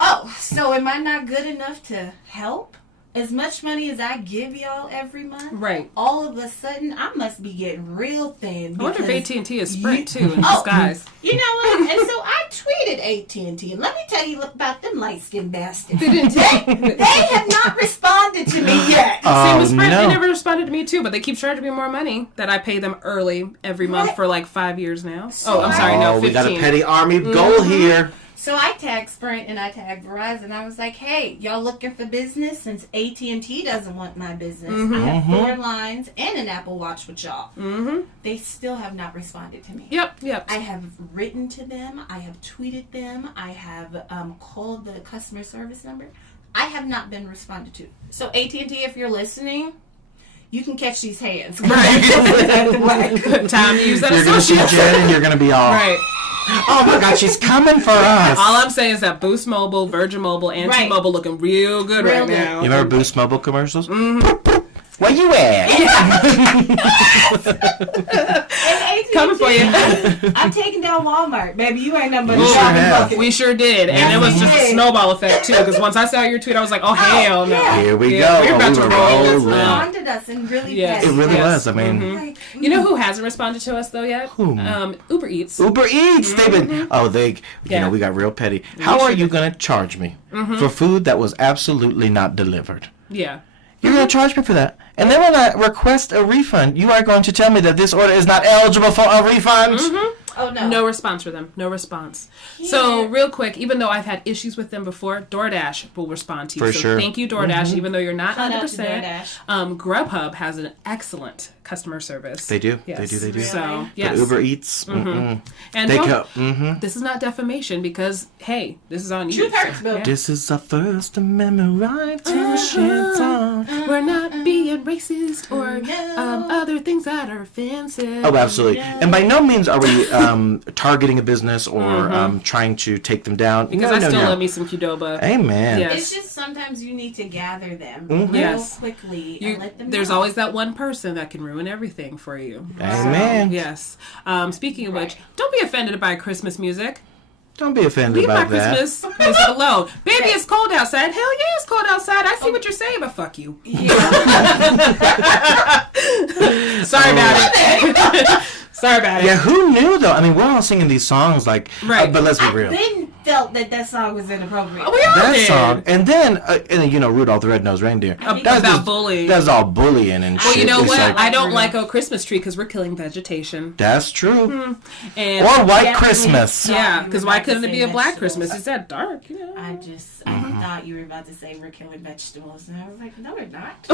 Oh, so am I not good enough to help? As much money as I give y'all every month, Right. all of a sudden, I must be getting real thin. I wonder if because AT&T is Sprint, too, in disguise. you know what? And so I tweeted AT&T. And let me tell you about them light-skinned bastards. they have not responded to me yet. Same with Sprint. no. They never responded to me, too, but they keep charging me more money that I pay them early every month for like 5 years now. So I'm sorry, no, 15. we got a petty army goal here. So I tagged Sprint and I tagged Verizon. I was like, hey, y'all looking for business? Since AT&T doesn't want my business. I have 4 lines and an Apple Watch with y'all. They still have not responded to me. Yep. I have written to them. I have tweeted them. I have called the customer service number. I have not been responded to. So AT&T, if you're listening, you can catch these hands. Right. Time to use that You're going to see associate. Jen and you're going to be all, Right. oh my God, she's coming for us. All I'm saying is that Boost Mobile, Virgin Mobile, and Right. T-Mobile looking real good Real right good. now. You remember Boost Mobile commercials? Where you at? And Coming for you. I'm taking down Walmart, baby. You ain't nothing but a We sure shopping have. bucket. We sure did, and it was just a snowball effect too. Because once I saw your tweet, I was like, "Oh hell no!" yeah. Here we Yeah, go. we're about we to were roll. rolling. Responded us and really Yes. It really Yes. was. I mean, like, You know who hasn't responded to us though yet? Who? Uber Eats. Uber Eats. They've been. Oh, they. You Yeah. know, we got real petty. How sure are you did. going to charge me for food that was absolutely not delivered? Yeah. You're going to charge me for that. And then when I request a refund, you are going to tell me that this order is not eligible for a refund? oh no. No response for them. No response. So real quick, even though I've had issues with them before, DoorDash will respond to you. For so sure. thank you, DoorDash, even though you're not Shout out to 100%. Grubhub has an excellent customer service. They do. Yes. They do. So, Really? yes. But Uber Eats. And They don't, go. this is not defamation because, hey, this is on you. Truth hurts, Bill. This is our First Amendment right to shit on. We're not being racist or other things that are offensive. Oh, absolutely. And by no means are we targeting a business or trying to take them down. Because no, I still no. love me some Qdoba. Amen. Yeah. It's just sometimes you need to gather them Yes. real quickly and let them There's know. always that one person that can ruin everything for you. Amen. Yes. Speaking of which, don't be offended by Christmas music. Don't be offended Leave my by that. Christmas music alone. Baby, it's cold outside. Hell yeah, it's cold outside. I see what you're saying, but fuck you. Sorry about it. Sorry about it. Yeah, who knew though? I mean, we're all singing these songs like, Right. but let's be I real. then felt that song was inappropriate. We all That did. song, and then you know, Rudolph the Red-Nosed Reindeer. About just- bullying. That's all bullying and Well, shit. you know It's what? like, I don't like a Christmas tree because we're killing vegetation. that's true. And Or White Definitely. Christmas. yeah, You because were why about to couldn't it say be a black vegetables. Christmas? It's that dark, you know. I thought you were about to say we're killing vegetables, and I was like, no, we're not.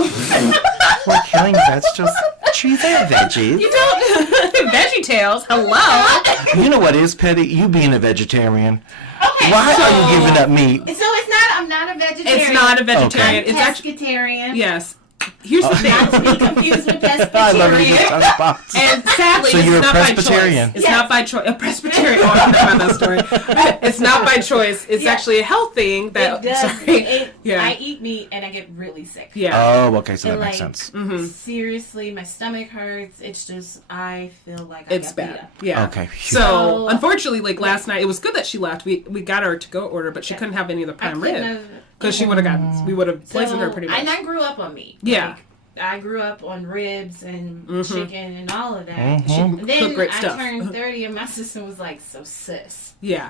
We're killing vegetables. Trees are veggies. You don't Veggie Tales. Hello. You know what is petty? You being a vegetarian. Okay, Why so, are you giving up meat? So it's not. I'm not a vegetarian. It's not a vegetarian. Okay. It's actually pescatarian. yes. Here's the thing. Not to be confused with I love you. pescatarian. And sadly, So it's you're a not by choice. Presbyterian. It's Yes. not by choice. A Presbyterian. Oh, I forgot about that story. It's not by choice. It's Yeah. actually a health thing. That It does. sorry. Yeah. I eat meat and I get really sick. Yeah. Oh, okay, so that And, makes like, sense. Seriously, my stomach hurts. It's just I feel like It's I got beat bad. up. Yeah. Okay. So unfortunately, like last night, it was good that she left. We got her to go order, but she couldn't have any of the I prime couldn't rib have- because she would have gotten. We would have poisoned her pretty much. And I grew up on meat. Yeah. Like, I grew up on ribs and chicken and all of that. Mhm. Then Cook great I stuff. turned 30 and my sister was like, so sis, Yeah.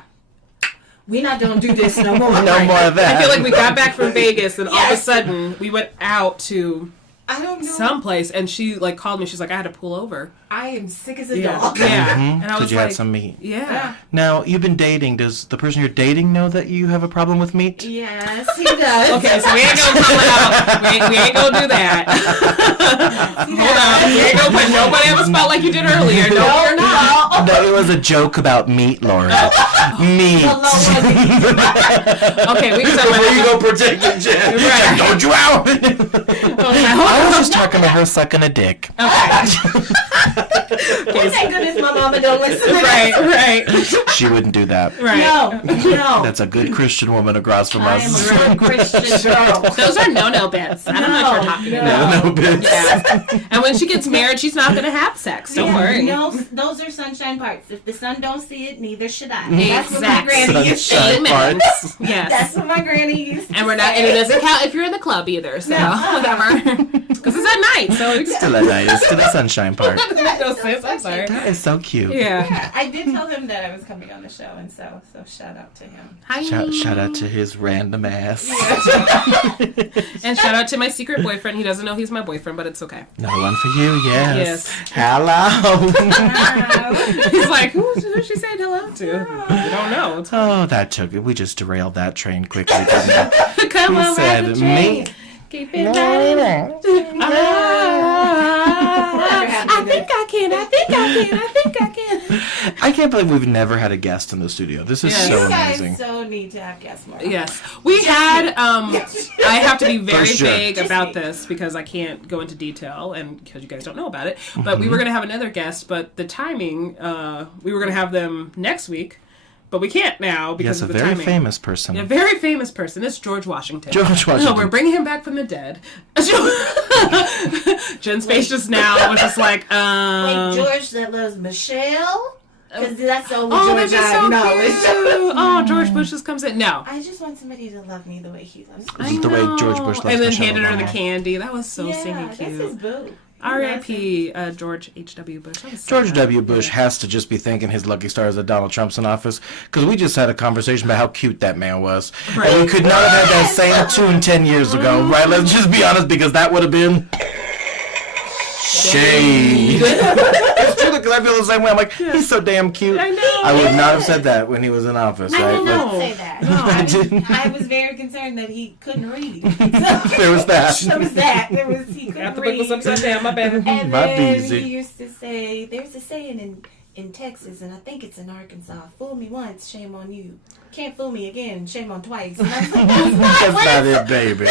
we not gonna do this no more. No more of that. I feel like we got back from Vegas and all of a Yes. sudden we went out to I don't know. someplace and she like called me. She's like, I had to pull over. I am sick as a Yeah. dog. Yeah. Mhm, And I 'cause was you like, had some meat. yeah. Now, you've been dating. Does the person you're dating know that you have a problem with meat? Yes, he does. Okay, so we ain't gonna call it out. We ain't gonna do that. Hold on. We ain't gonna put nobody on the spot like you did earlier. No, we're not. No, it was a joke about meat, Laura. Meat. Okay, we can talk about Where you that. go protect your Jen? Right. Don't you out? I was just talking about her sucking a dick. Okay. Thank goodness my mama don't listen. Right. She wouldn't do that. Right. No. That's a good Christian woman across from I us. am a good Christian girl. Those are no bits. I don't know what you're talking about. No, bitch. Yeah. And when she gets married, she's not going to have sex. Don't worry. No, those are sunshine parts. If the sun don't see it, neither should I. Exactly. That's what my granny used to say. Sunshine parts. Yes. That's what my granny used to And we're not, and it doesn't count if you're in the club either. So whatever, because it's at night. So it's Still a night. It's still a sunshine part. no sense. I'm sorry. That is so cute. Yeah. I did tell him that I was coming on the show, and so shout out to him. Hi. Shout out to his random ass. And shout out to my secret boyfriend. He doesn't know he's my boyfriend, but it's okay. Another one for you, yes. Yes. Hello. He's like, who's she saying hello to? You don't know. Oh, that took it. We just derailed that train quickly. Didn't we? Come on, ride the train. me. Keep it riding. I think I can. I can't believe we've never had a guest in the studio. This is Yes. so You guys amazing. so need to have guests more. Yes. We had, I have to be very For sure. vague Just about me. this because I can't go into detail and because you guys don't know about it. But we were going to have another guest, but the timing, we were going to have them next week, but we can't now because Yes, a of the very timing. famous person. A very famous person. It's George Washington. George Washington. No, we're bringing him back from the dead. Jen's face just now was just like, Like George that loves Michelle, because that's the only oh, George that's just I so know. cute. Oh, George Bush just comes in. No. I just want somebody to love me the way he loves This me. is the way George Bush loves And then Michelle handed her the Obama. candy. That was so stinking That's his cute. boo. R.I.P. George H.W. Bush. That was so George good. W. Bush has to just be thanking his lucky stars that Donald Trump's in office, because we just had a conversation about how cute that man was. Right. And we could not have had that same tune 10 years ago, right? Let's just be honest, because that would have been shade. It's true, because I feel the same way. I'm like, he's so damn cute. I know. I would not have said that when he was in office, I right? did But not say that. No, I didn't. I was very concerned that he couldn't read. There was that. There was that. He couldn't Got the read. book was upside down. My bad. And My then beezy. he used to say, there's a saying in Texas, and I think it's in Arkansas, fool me once, shame on you. Can't fool me again, shame on twice. And I was like, That's not it, baby.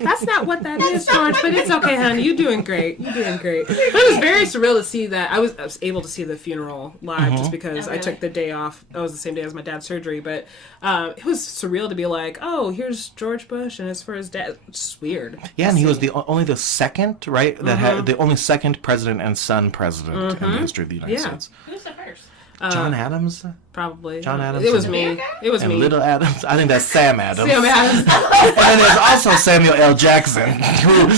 That's not what that is, George, but it's okay, honey. You're doing great. You're doing great. But it was very surreal to see that. I was able to see the funeral live just because Oh, I really? took the day off. That was the same day as my dad's surgery, but it was surreal to be like, oh, here's George Bush, and it's for his dad. It's just weird. Yeah, and he was only the second, right? That had the only second president and son president in the history of the United Yeah. States. Who's the first? John Adams Probably. John Adams It was and- me. It was and me. Little Adams. I think that's Sam Adams. Sam Adams. And then there's also Samuel L. Jackson, who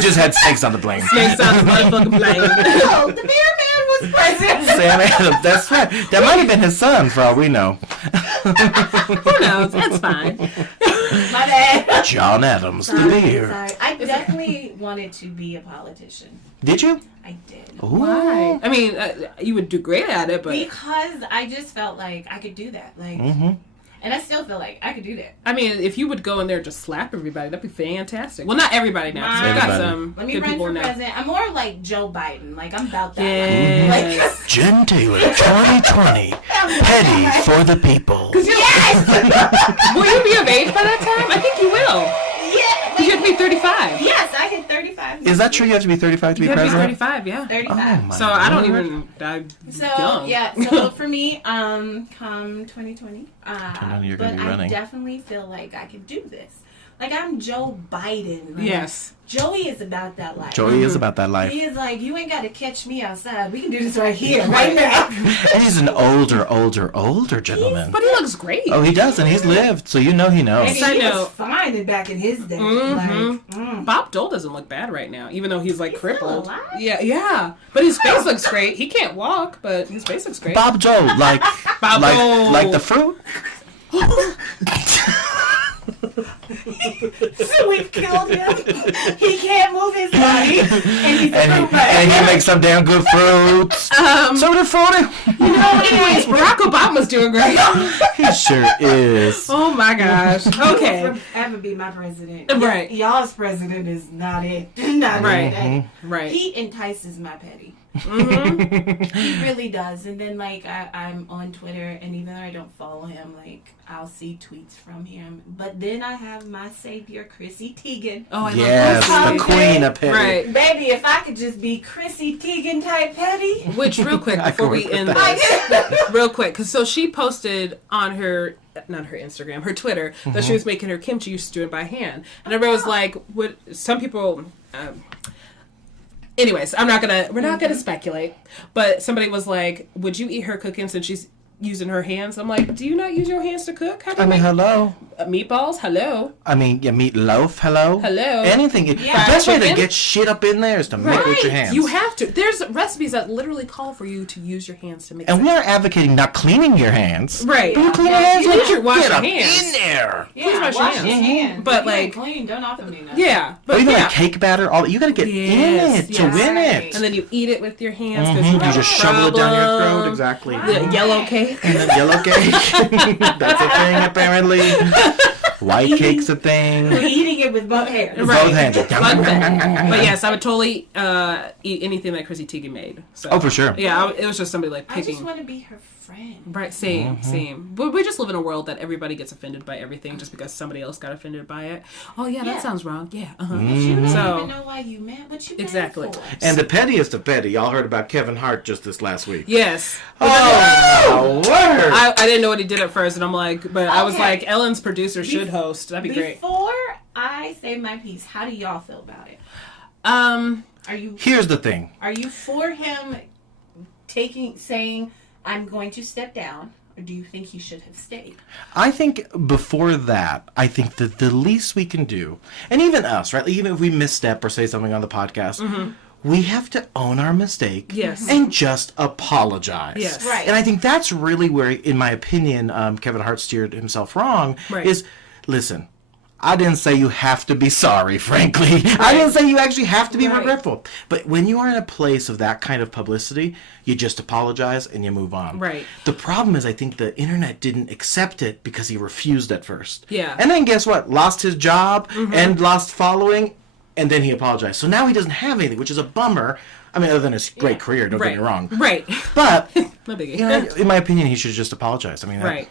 just had snakes on the plane. Snakes on the motherfucking plane. Oh, the beer man was president. Sam Adams, that's right. That might have been his son, for all we know. Who knows? It's fine. My bad. John Adams, the beer. Sorry. I definitely wanted to be a politician. Did you? I did. Ooh. Why? I mean, you would do great at it, but Because I just felt like I could do that. Like, and I still feel like I could do that. I mean, if you would go in there and just slap everybody, that'd be fantastic. Well, not everybody now. 'Cause we've got Everybody. some Let me good run people for now. president. I'm more like Joe Biden. Like, I'm about that. Yes. Like, Jen Taylor, 2020. Petty for the people. yes! Will you be of age by that time? I think you will. Yeah! Because you have to be 35. Yes, I hit 35. Is that true? You have to be 35 to be You have to be president? 35, yeah. 35. Oh, my So I don't Lord. even. I'm So young. yeah, so for me, come 2020, You're but gonna be I running. definitely feel like I could do this. Like, I'm Joe Biden. Like, Yes. Joey is about that life. Joey is about that life. He is like, you ain't got to catch me outside. We can do this right here, right now. And he's an older gentleman. But he looks great. Oh, he does, and he's lived, so you know he knows. And Side he was note. fine back in his day. Like, Bob Dole doesn't look bad right now, even though he's like He's still crippled. alive? Yeah. But his face looks great. He can't walk, but his face looks great. Bob Joe, like Bob Dole. like the fruit. so we've killed him. He can't move his body. And he's And he makes some damn good fruits. So the fruity. Anyways, Barack Obama's doing great. He sure is. Oh my gosh. Okay. Ever be my president. Right. Y'all's president is not it. Not Right. it. Right. He entices my petty. He really does. And then, like, I'm on Twitter, and even though I don't follow him, like, I'll see tweets from him. But then I have my savior, Chrissy Teigen. Oh, I yes, love the Chrissy. queen of petty. Right. Baby, if I could just be Chrissy Teigen type petty. Which, real quick, I before can we work with end that. this, real quick, because so she posted on her, not her Instagram, her Twitter, that she was making her kimchi stew by hand. And everybody was like, "What?" Some people, anyways, we're not gonna speculate, but somebody was like, "Would you eat her cooking since she's using her hands?" I'm like, "Do you not use your hands to cook? How do I you mean, make hello. meatballs? Hello, I mean, your meatloaf, hello? Hello. Anything. The Yeah. best way to Chicken? get shit up in there is to make it with your hands. you have to." There's recipes that literally call for you to use your hands to make. And we something. aren't advocating not cleaning your hands. Right. But you clean your Yeah, hands you when need to wash get your up hands. in there. Yeah, wash wash your your hands. hands. But, If you ain't like- clean, don't offer me nothing. Yeah, Or but even yeah. like cake batter, all you got to get Yes, in it to yes. win Right. it. And then you eat it with your hands because Mhm, you just shovel it down your throat, exactly. The yellow cake. And then yellow cake. That's a thing, apparently. White cake's a thing. Eating it with both hands. Right. Both hands. Fun fact. But yes, I would totally eat anything that Chrissy Teigen made. So, Oh, for sure. Yeah, it was just somebody like I just picking. want to be her friend. Right, same. But we just live in a world that everybody gets offended by everything just because somebody else got offended by it. Oh yeah, Yeah. that sounds wrong. Yeah, You don't So- even know why you mad, but you mad Exactly. for it. And the pettiest of petty, y'all heard about Kevin Hart just this last week. Yes. Oh, word! I didn't know what he did at first, and I'm like, but I was Okay. like, Ellen's producer should host. That'd be great. Before I say my piece, how do y'all feel about it? Are you Here's the thing. for him saying I'm going to step down, or do you think he should have stayed? I think before that, I think that the least we can do, and even us, right? Even if we misstep or say something on the podcast, we have to own our mistake Yes. and just apologize. Yes. Right. And I think that's really where, in my opinion, Kevin Hart steered himself wrong. Right. Is, listen, I didn't say you have to be sorry, frankly. I didn't say you actually have to be Right. regretful. But when you are in a place of that kind of publicity, you just apologize and you move on. Right. The problem is I think the internet didn't accept it because he refused at first. Yeah. And then guess what? Lost his job and lost following, and then he apologized. So now he doesn't have anything, which is a bummer. I mean, other than his great career, don't get me wrong. Right. But, No biggie. you know, in my opinion, he should have just apologized. I mean, Right.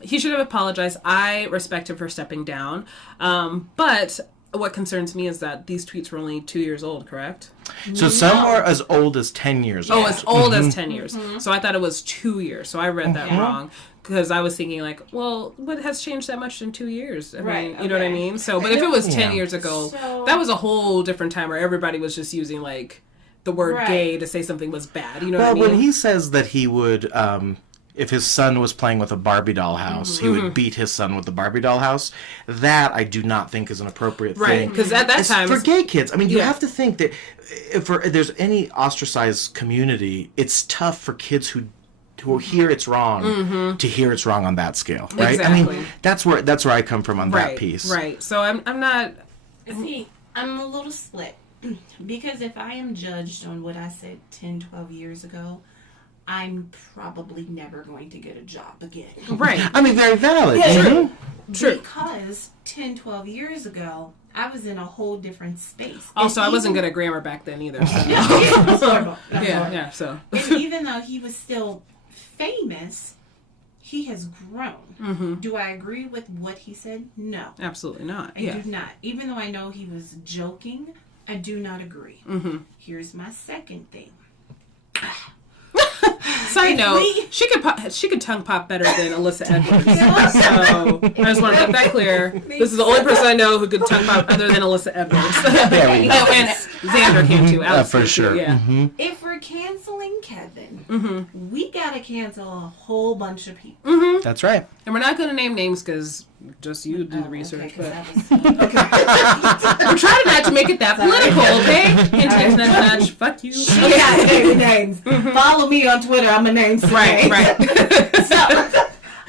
He should have apologized. I respect him for stepping down. But what concerns me is that these tweets were only 2 years old, correct? So some were as old as 10 years old. Oh, as old as 10 years. So I thought it was 2 years. So I read that wrong. Because I was thinking, like, well, what has changed that much in 2 years? I Right, mean, you know what I okay. mean? So, but if it was 10 Yeah. years ago, So- that was a whole different time where everybody was just using, like, the word Right. gay to say something was bad. You know Well, what I mean? when he says that he would, if his son was playing with a Barbie doll house, he would beat his son with the Barbie doll house, that I do not think is an appropriate Right. thing. Because at that It's time. for gay kids. I mean, you Yeah. have to think that if there's any ostracized community, it's tough for kids who hear it's wrong to hear it's wrong on that scale, right? I Exactly. mean, that's where I come from on that piece. Right. So I'm not. See, I'm a little split. Because if I am judged on what I said 10, 12 years ago, I'm probably never going to get a job again. Right. I mean, very valid. Yeah, Mhm. True. Because 10, 12 years ago, I was in a whole different space. Also, And I wasn't even- good at grammar back then either. So. Yeah, that's horrible. That's yeah. horrible. Yeah. So. And even though he was still famous, he has grown. Do I agree with what he said? No. Absolutely not. I Yeah. do not. Even though I know he was joking, I do not agree. Here's my second thing. Side note, we- she could tongue pop better than Alyssa Edwards. So I just want to make that clear. This is the only person I know who could tongue pop other than Alyssa Edwards. There we go. Oh, and Xander can too. Alex For can too, sure. Yeah. If we're canceling Kevin, we gotta cancel a whole bunch of people. That's right. And we're not going to name names because just you do the research. Okay, 'cause But that was- we're trying not to make it that political, okay? Hint, nudge, fuck you. We got naming names. Follow me on Twitter. I'm gonna name some Right, names. right. So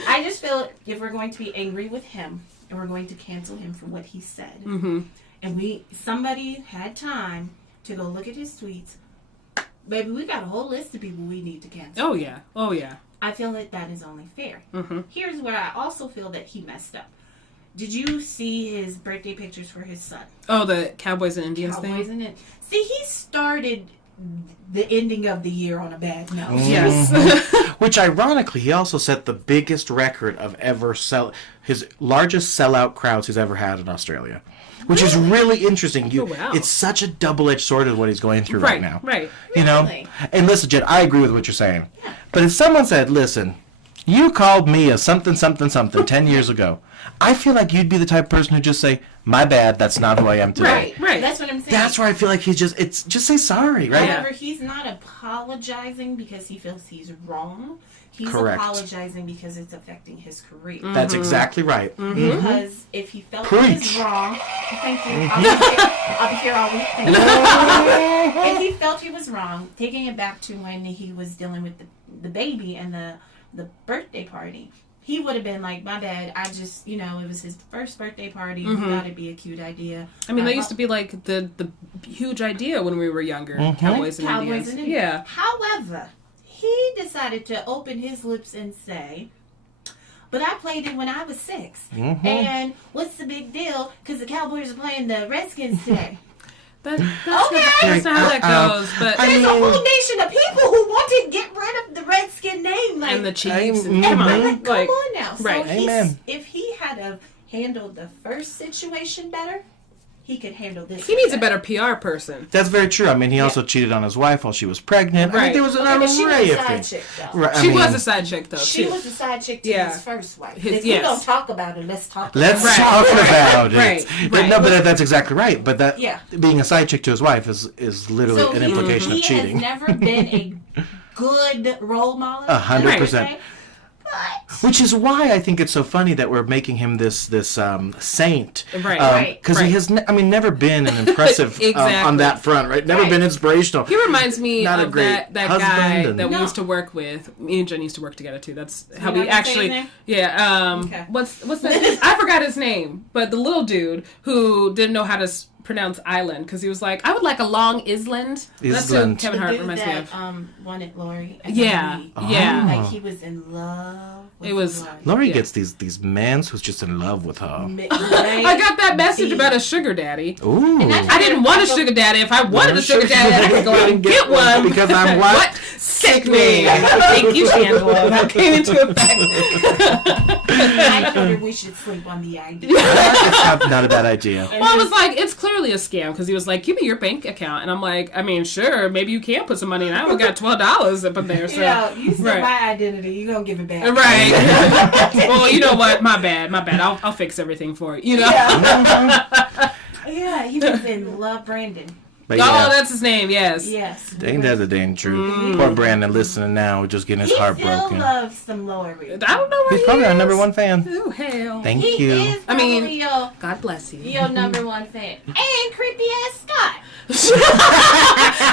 I just feel if we're going to be angry with him and we're going to cancel him for what he said, and somebody had time to go look at his tweets, baby, we got a whole list of people we need to cancel. Oh, yeah. Oh, yeah. I feel that that is only fair. Here's where I also feel that he messed up. Did you see his birthday pictures for his son? Oh, the Cowboys and Indians Cowboys thing? in it. See, he started the ending of the year on a bad note. Yes. Which, ironically, he also set the biggest record of his largest sellout crowds he's ever had in Australia. Which is really interesting. Wow. It's such a double-edged sword of what he's going through right now. Right. You know? Really? And listen, Jen, I agree with what you're saying. But if someone said, listen, you called me a something, something, something 10 years ago, I feel like you'd be the type of person who'd just say, my bad, that's not who I am today. Right. That's what I'm saying. That's where I feel like just say sorry, right? However, he's not apologizing because he feels he's wrong. He's Correct. apologizing because it's affecting his career. That's exactly right. Because if he felt he Preach. was wrong, thank you. I'll be here all week. Thank you. If he felt he was wrong, taking it back to when he was dealing with the baby and the birthday party, he would have been like, my bad, I just, it was his first birthday party. We thought it'd be a cute idea. I mean, that used to be like the huge idea when we were younger. Cowboys and Indians. Yeah. However, he decided to open his lips and say, but I played it when I was 6. And what's the big deal? Because the Cowboys are playing the Redskins today. That's Okay. That's not how that goes. But There's a whole nation of people who want to get rid of the Redskin name. Like, and the Chiefs. I'm- Come on. come on now. So Right. Amen. if he had have handled the first situation better, he could handle this. He needs a better PR person. That's very true. I mean, he also cheated on his wife while she was pregnant. I mean, Right. there was an Okay, but she was array a of side things. chick, though. Right, I She mean, was a side chick, though. She too. was a side chick to Yeah. his first wife. His- If we yes. don't talk about it, let's talk Let's about it. Right. talk Right. about it. Right. But Right. no, but that's exactly right. But that Yeah. being a side chick to his wife is literally So an implication he of cheating. has never been a good role model. 100%. Okay? But Which is why I think it's so funny that we're making him this saint, Right. Right. Because he has, never been an impressive on Exactly. that front, right? Never Right. been inspirational. He reminds me Not a of great that husband guy and- that we No. used to work with. Me and Jen used to work together too. That's how You're we not gonna say actually. his name? Yeah. Okay. What's that? I forgot his name, but the little dude who didn't know how to pronounce island because he was like, I would like a long island. That's who Island. Kevin the Hart dude reminds me that of. wanted Lori. and Yeah. he- Yeah. Like he was in love. With It was- Lori. Lori Yeah. gets these mans who's just in love with her. I got that message about a sugar daddy. Ooh. I didn't want a sugar daddy. If I wanted a sugar daddy, I could go out and get one. Because I'm what? Sick me. Thank you, Shangela. That came into effect. I told her we should sleep on the idea. It's not a bad idea. Well, I was like, it's clearly a scam because he was like, give me your bank account. And I'm like, I mean, sure, maybe you can put some money in. I only got $12 up in there. So. You said Right. my identity. You gonna give it back. Right. Well, you know what? My bad. I'll fix everything for you. You know? Yeah, he was in love, Brandon. But Oh, yeah, that's his name. Yes. Yes. ain't that the dang truth? Poor Brandon listening now, just getting his He heart still broken. loves some Lori. I don't know where He's he probably is. our number one fan. Oh, hell. Thank He you. is I mean- probably your God bless you. number one fan. And creepy ass Scott.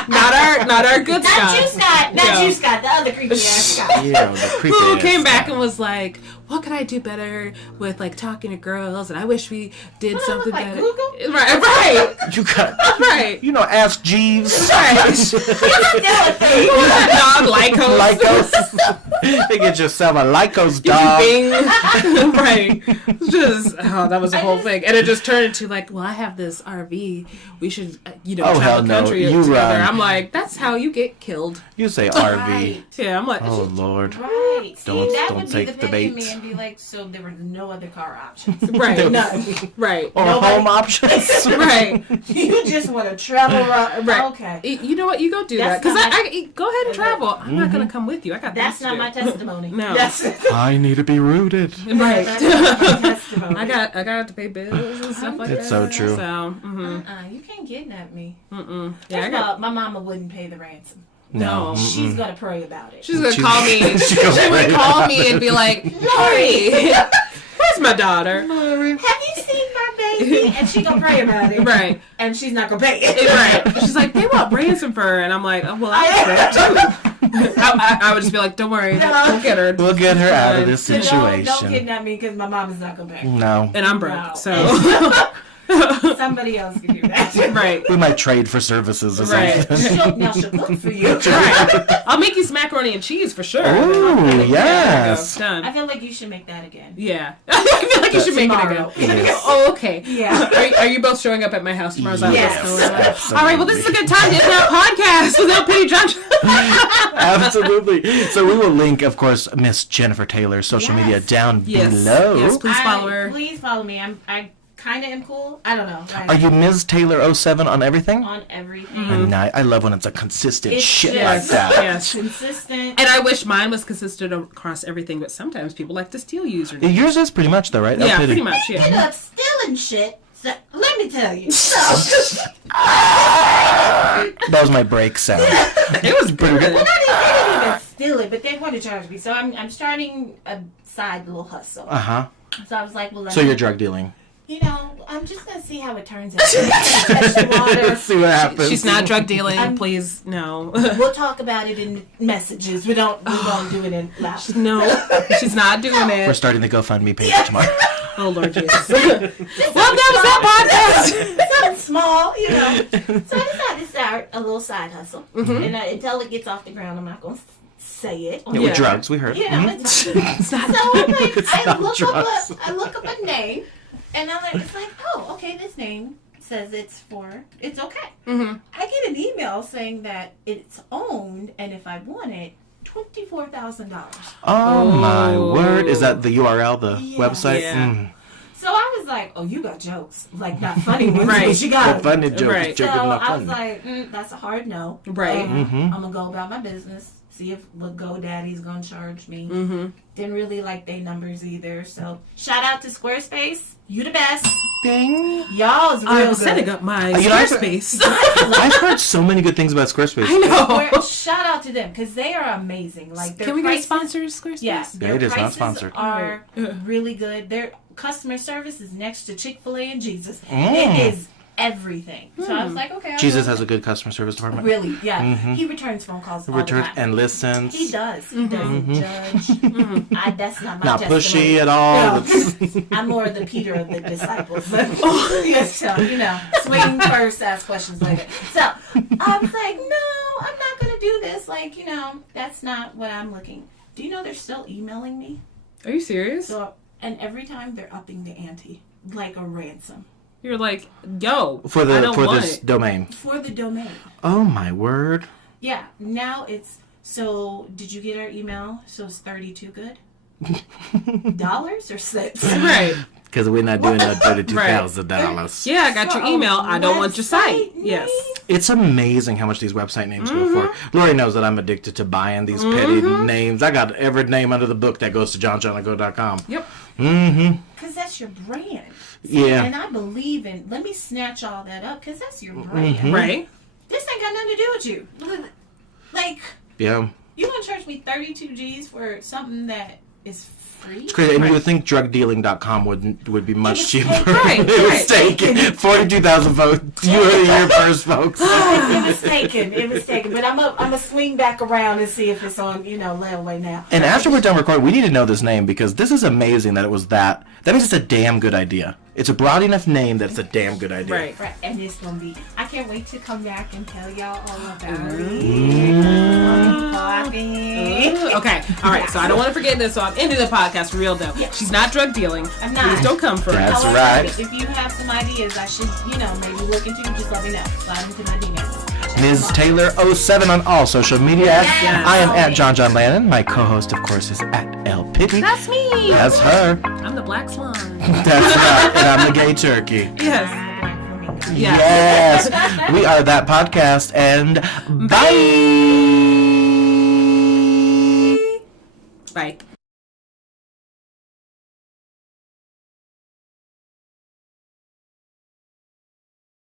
Not our good Not Scott. you, Scott. Not Yeah. you, Scott. The other creepy ass Scott. Yeah, the creepy Who ass came back guy. and was like, what could I do better with like talking to girls? And I wish we did What do I look something like, better. Google? Right. You got, Right. you know, Ask Jeeves. Right. Still a thing. Dog Lycos. Lycos. They get yourself a Lycos Did you dog. Bing? Right. Just that was a whole thing, and it just turned into like, well, I have this RV. We should, Oh, travel hell the no. country You together. run. I'm like, that's how you get killed. You say RV. Right. Yeah, I'm like, Oh Lord. Right. See, Don't- that don't would take be the the picture bait. me and be like, so there were no other car options. right, None. right, Or Nobody- home options. right. You just want to travel around. Right. Okay. You know what? You go do That's that because not I go ahead and travel. I'm not gonna come with you. I got That's things not to my do. testimony. No. That's I need to be rooted. Right. That's not my testimony. I got to pay bills and stuff like It's that. so true. So, You can't kidnap me. yeah, First I of got. all, my mama wouldn't pay the ransom. No. She's gonna pray about it. She's gonna She's- call me. she's gonna She would pray call about me and be like, Lori, where's my daughter? Have you seen my baby? And she gonna pray about it. Right. And she's not gonna pay it. Right. She's like, they want ransom for her, and I'm like, oh well, I pray too. I would just be like, don't worry, we'll get her. We'll get her out of this So situation. don't kidnap me because my mom is not gonna pay. No. And I'm broke, No. so Somebody else can do that. Right. We might trade for services or Right. something. She'll cook for you. Right. I'll make you some macaroni and cheese for sure. Ooh, yes. Done. I feel like you should make that again. Yeah. I feel like you should make Tomorrow. it again. Yes. Oh, okay. Yeah. Are you both showing up at my house tomorrow? Is that Yes. what's going on? Absolutely. All right. Well, this is a good time to end that podcast with LPiddy Jon Jon. Absolutely. So we will link, of course, Miss Jennifer Taylor's social Yes. media down Yes. below. Yes, please follow her. Please follow me. I kind of am cool. I don't know. Are you Ms. Taylor 07 on everything? on everything? And I love when it's a consistent It's shit just- like that. Yes. Consistent. And I wish mine was consistent across everything, but sometimes people like to steal usernames. Yours is pretty much though, right? Yeah, LPiddy. pretty much. Get Yeah. up stealing shit. So, let me tell you. That was my break sound. It was pretty good. Well, they didn't even steal it, but they want to charge me. So I'm starting a side little hustle. Uh-huh. So I was like, well, So you're drug dealing. you know, I'm just gonna see how it turns out. Touch the water. Let's see what happens. She's not drug dealing. Please, no. We'll talk about it in messages. We don't do it in loud. No, she's not doing We're it. starting the GoFundMe page tomorrow. Oh, Lord Jesus. Well, that was that Something small, you know. So I decided to start a little side hustle, and until it gets off the ground, I'm not gonna say it. Yeah, with drugs, we heard. You know, it's not. So I look up a name, and it's like, oh, okay, this name says it's okay. Mm-hmm. I get an email saying that it's owned, and if I want it, $24,000. Oh my word. Is that the URL, the Yeah. website? Yeah. Mm. So I was like, oh, you got jokes. Like, not funny ones, Right. but you got The funny joke Right. is So joking, not I was funny. like, that's a hard no. Right. I'm going to go about my business, see if what GoDaddy's going to charge me. Mm-hmm. Didn't really like their numbers either. So shout out to Squarespace. You the best. Dang. Y'all's real I'm good. setting up my You know, Squarespace. I've heard so many good things about Squarespace. I know. Shout out to them because they are amazing. Like their Can we get prices, sponsors, Squarespace? Yeah, Yeah, their it is not prices sponsored. are really good. Their customer service is next to Chick-fil-A and Jesus. Mm. It is everything. So I was like, okay. Jesus has a good customer service department. Really, yeah. He returns phone calls all the Returns time. and listens. He does. He doesn't judge. That's not my Not testimony. pushy at all. No. I'm more the Peter of the disciples. Yes, so, swing first, ask questions later. So I was like, no, I'm not going to do this. Like, that's not what I'm looking. Do you know they're still emailing me? Are you serious? So, and every time they're upping the ante, like a ransom. You're like, yo, For I don't want this it. domain. For the domain. Oh my word. Yeah, now it's, so did you get our email? So it's 32 good? Dollars or cents? Right. Because we're not doing no $32,000. Yeah, I got your email. I don't want your site. Website Yes. It's amazing how much these website names go for. Lori knows that I'm addicted to buying these petty names. I got every name under the book that goes to johnjonago.com. Yep. Mm-hmm. Because that's your brand. See, Yeah. and I believe in, let me snatch all that up because that's your brand. Right. This ain't got nothing to do with you. Like, Yeah. you want to charge me 32 G's for something that is free? It's crazy. And you would think drugdealing.com would be much cheaper. Right, It was right. taken. 42,000 votes. You heard it here first, folks. It was taken. It was taken. But I'm a swing back around and see if it's on, layaway now. And after we're done recording, we need to know this name because this is amazing that it was that. That means it's a damn good idea. It's a broad enough name that it's a damn good idea. Right. Right, and it's gonna be. I can't wait to come back and tell y'all all about it. Ooh, okay. All right. So I don't want to forget this. So I'm into the podcast for real though. She's not drug dealing. I'm not. Please don't come for That's us. However, right. If you have some ideas, I should, maybe look into. Just let me know. Slide into my DMs. Ms. Taylor 07 on all social media. Yes. I am at Jon Jon Lannon. My co-host, of course, is at LPiddy. That's me. That's her. I'm the black swan. That's right. And I'm the gay turkey. Yes. Black flamingo. Yes. Yes. We are That Podcast, and bye. Bye.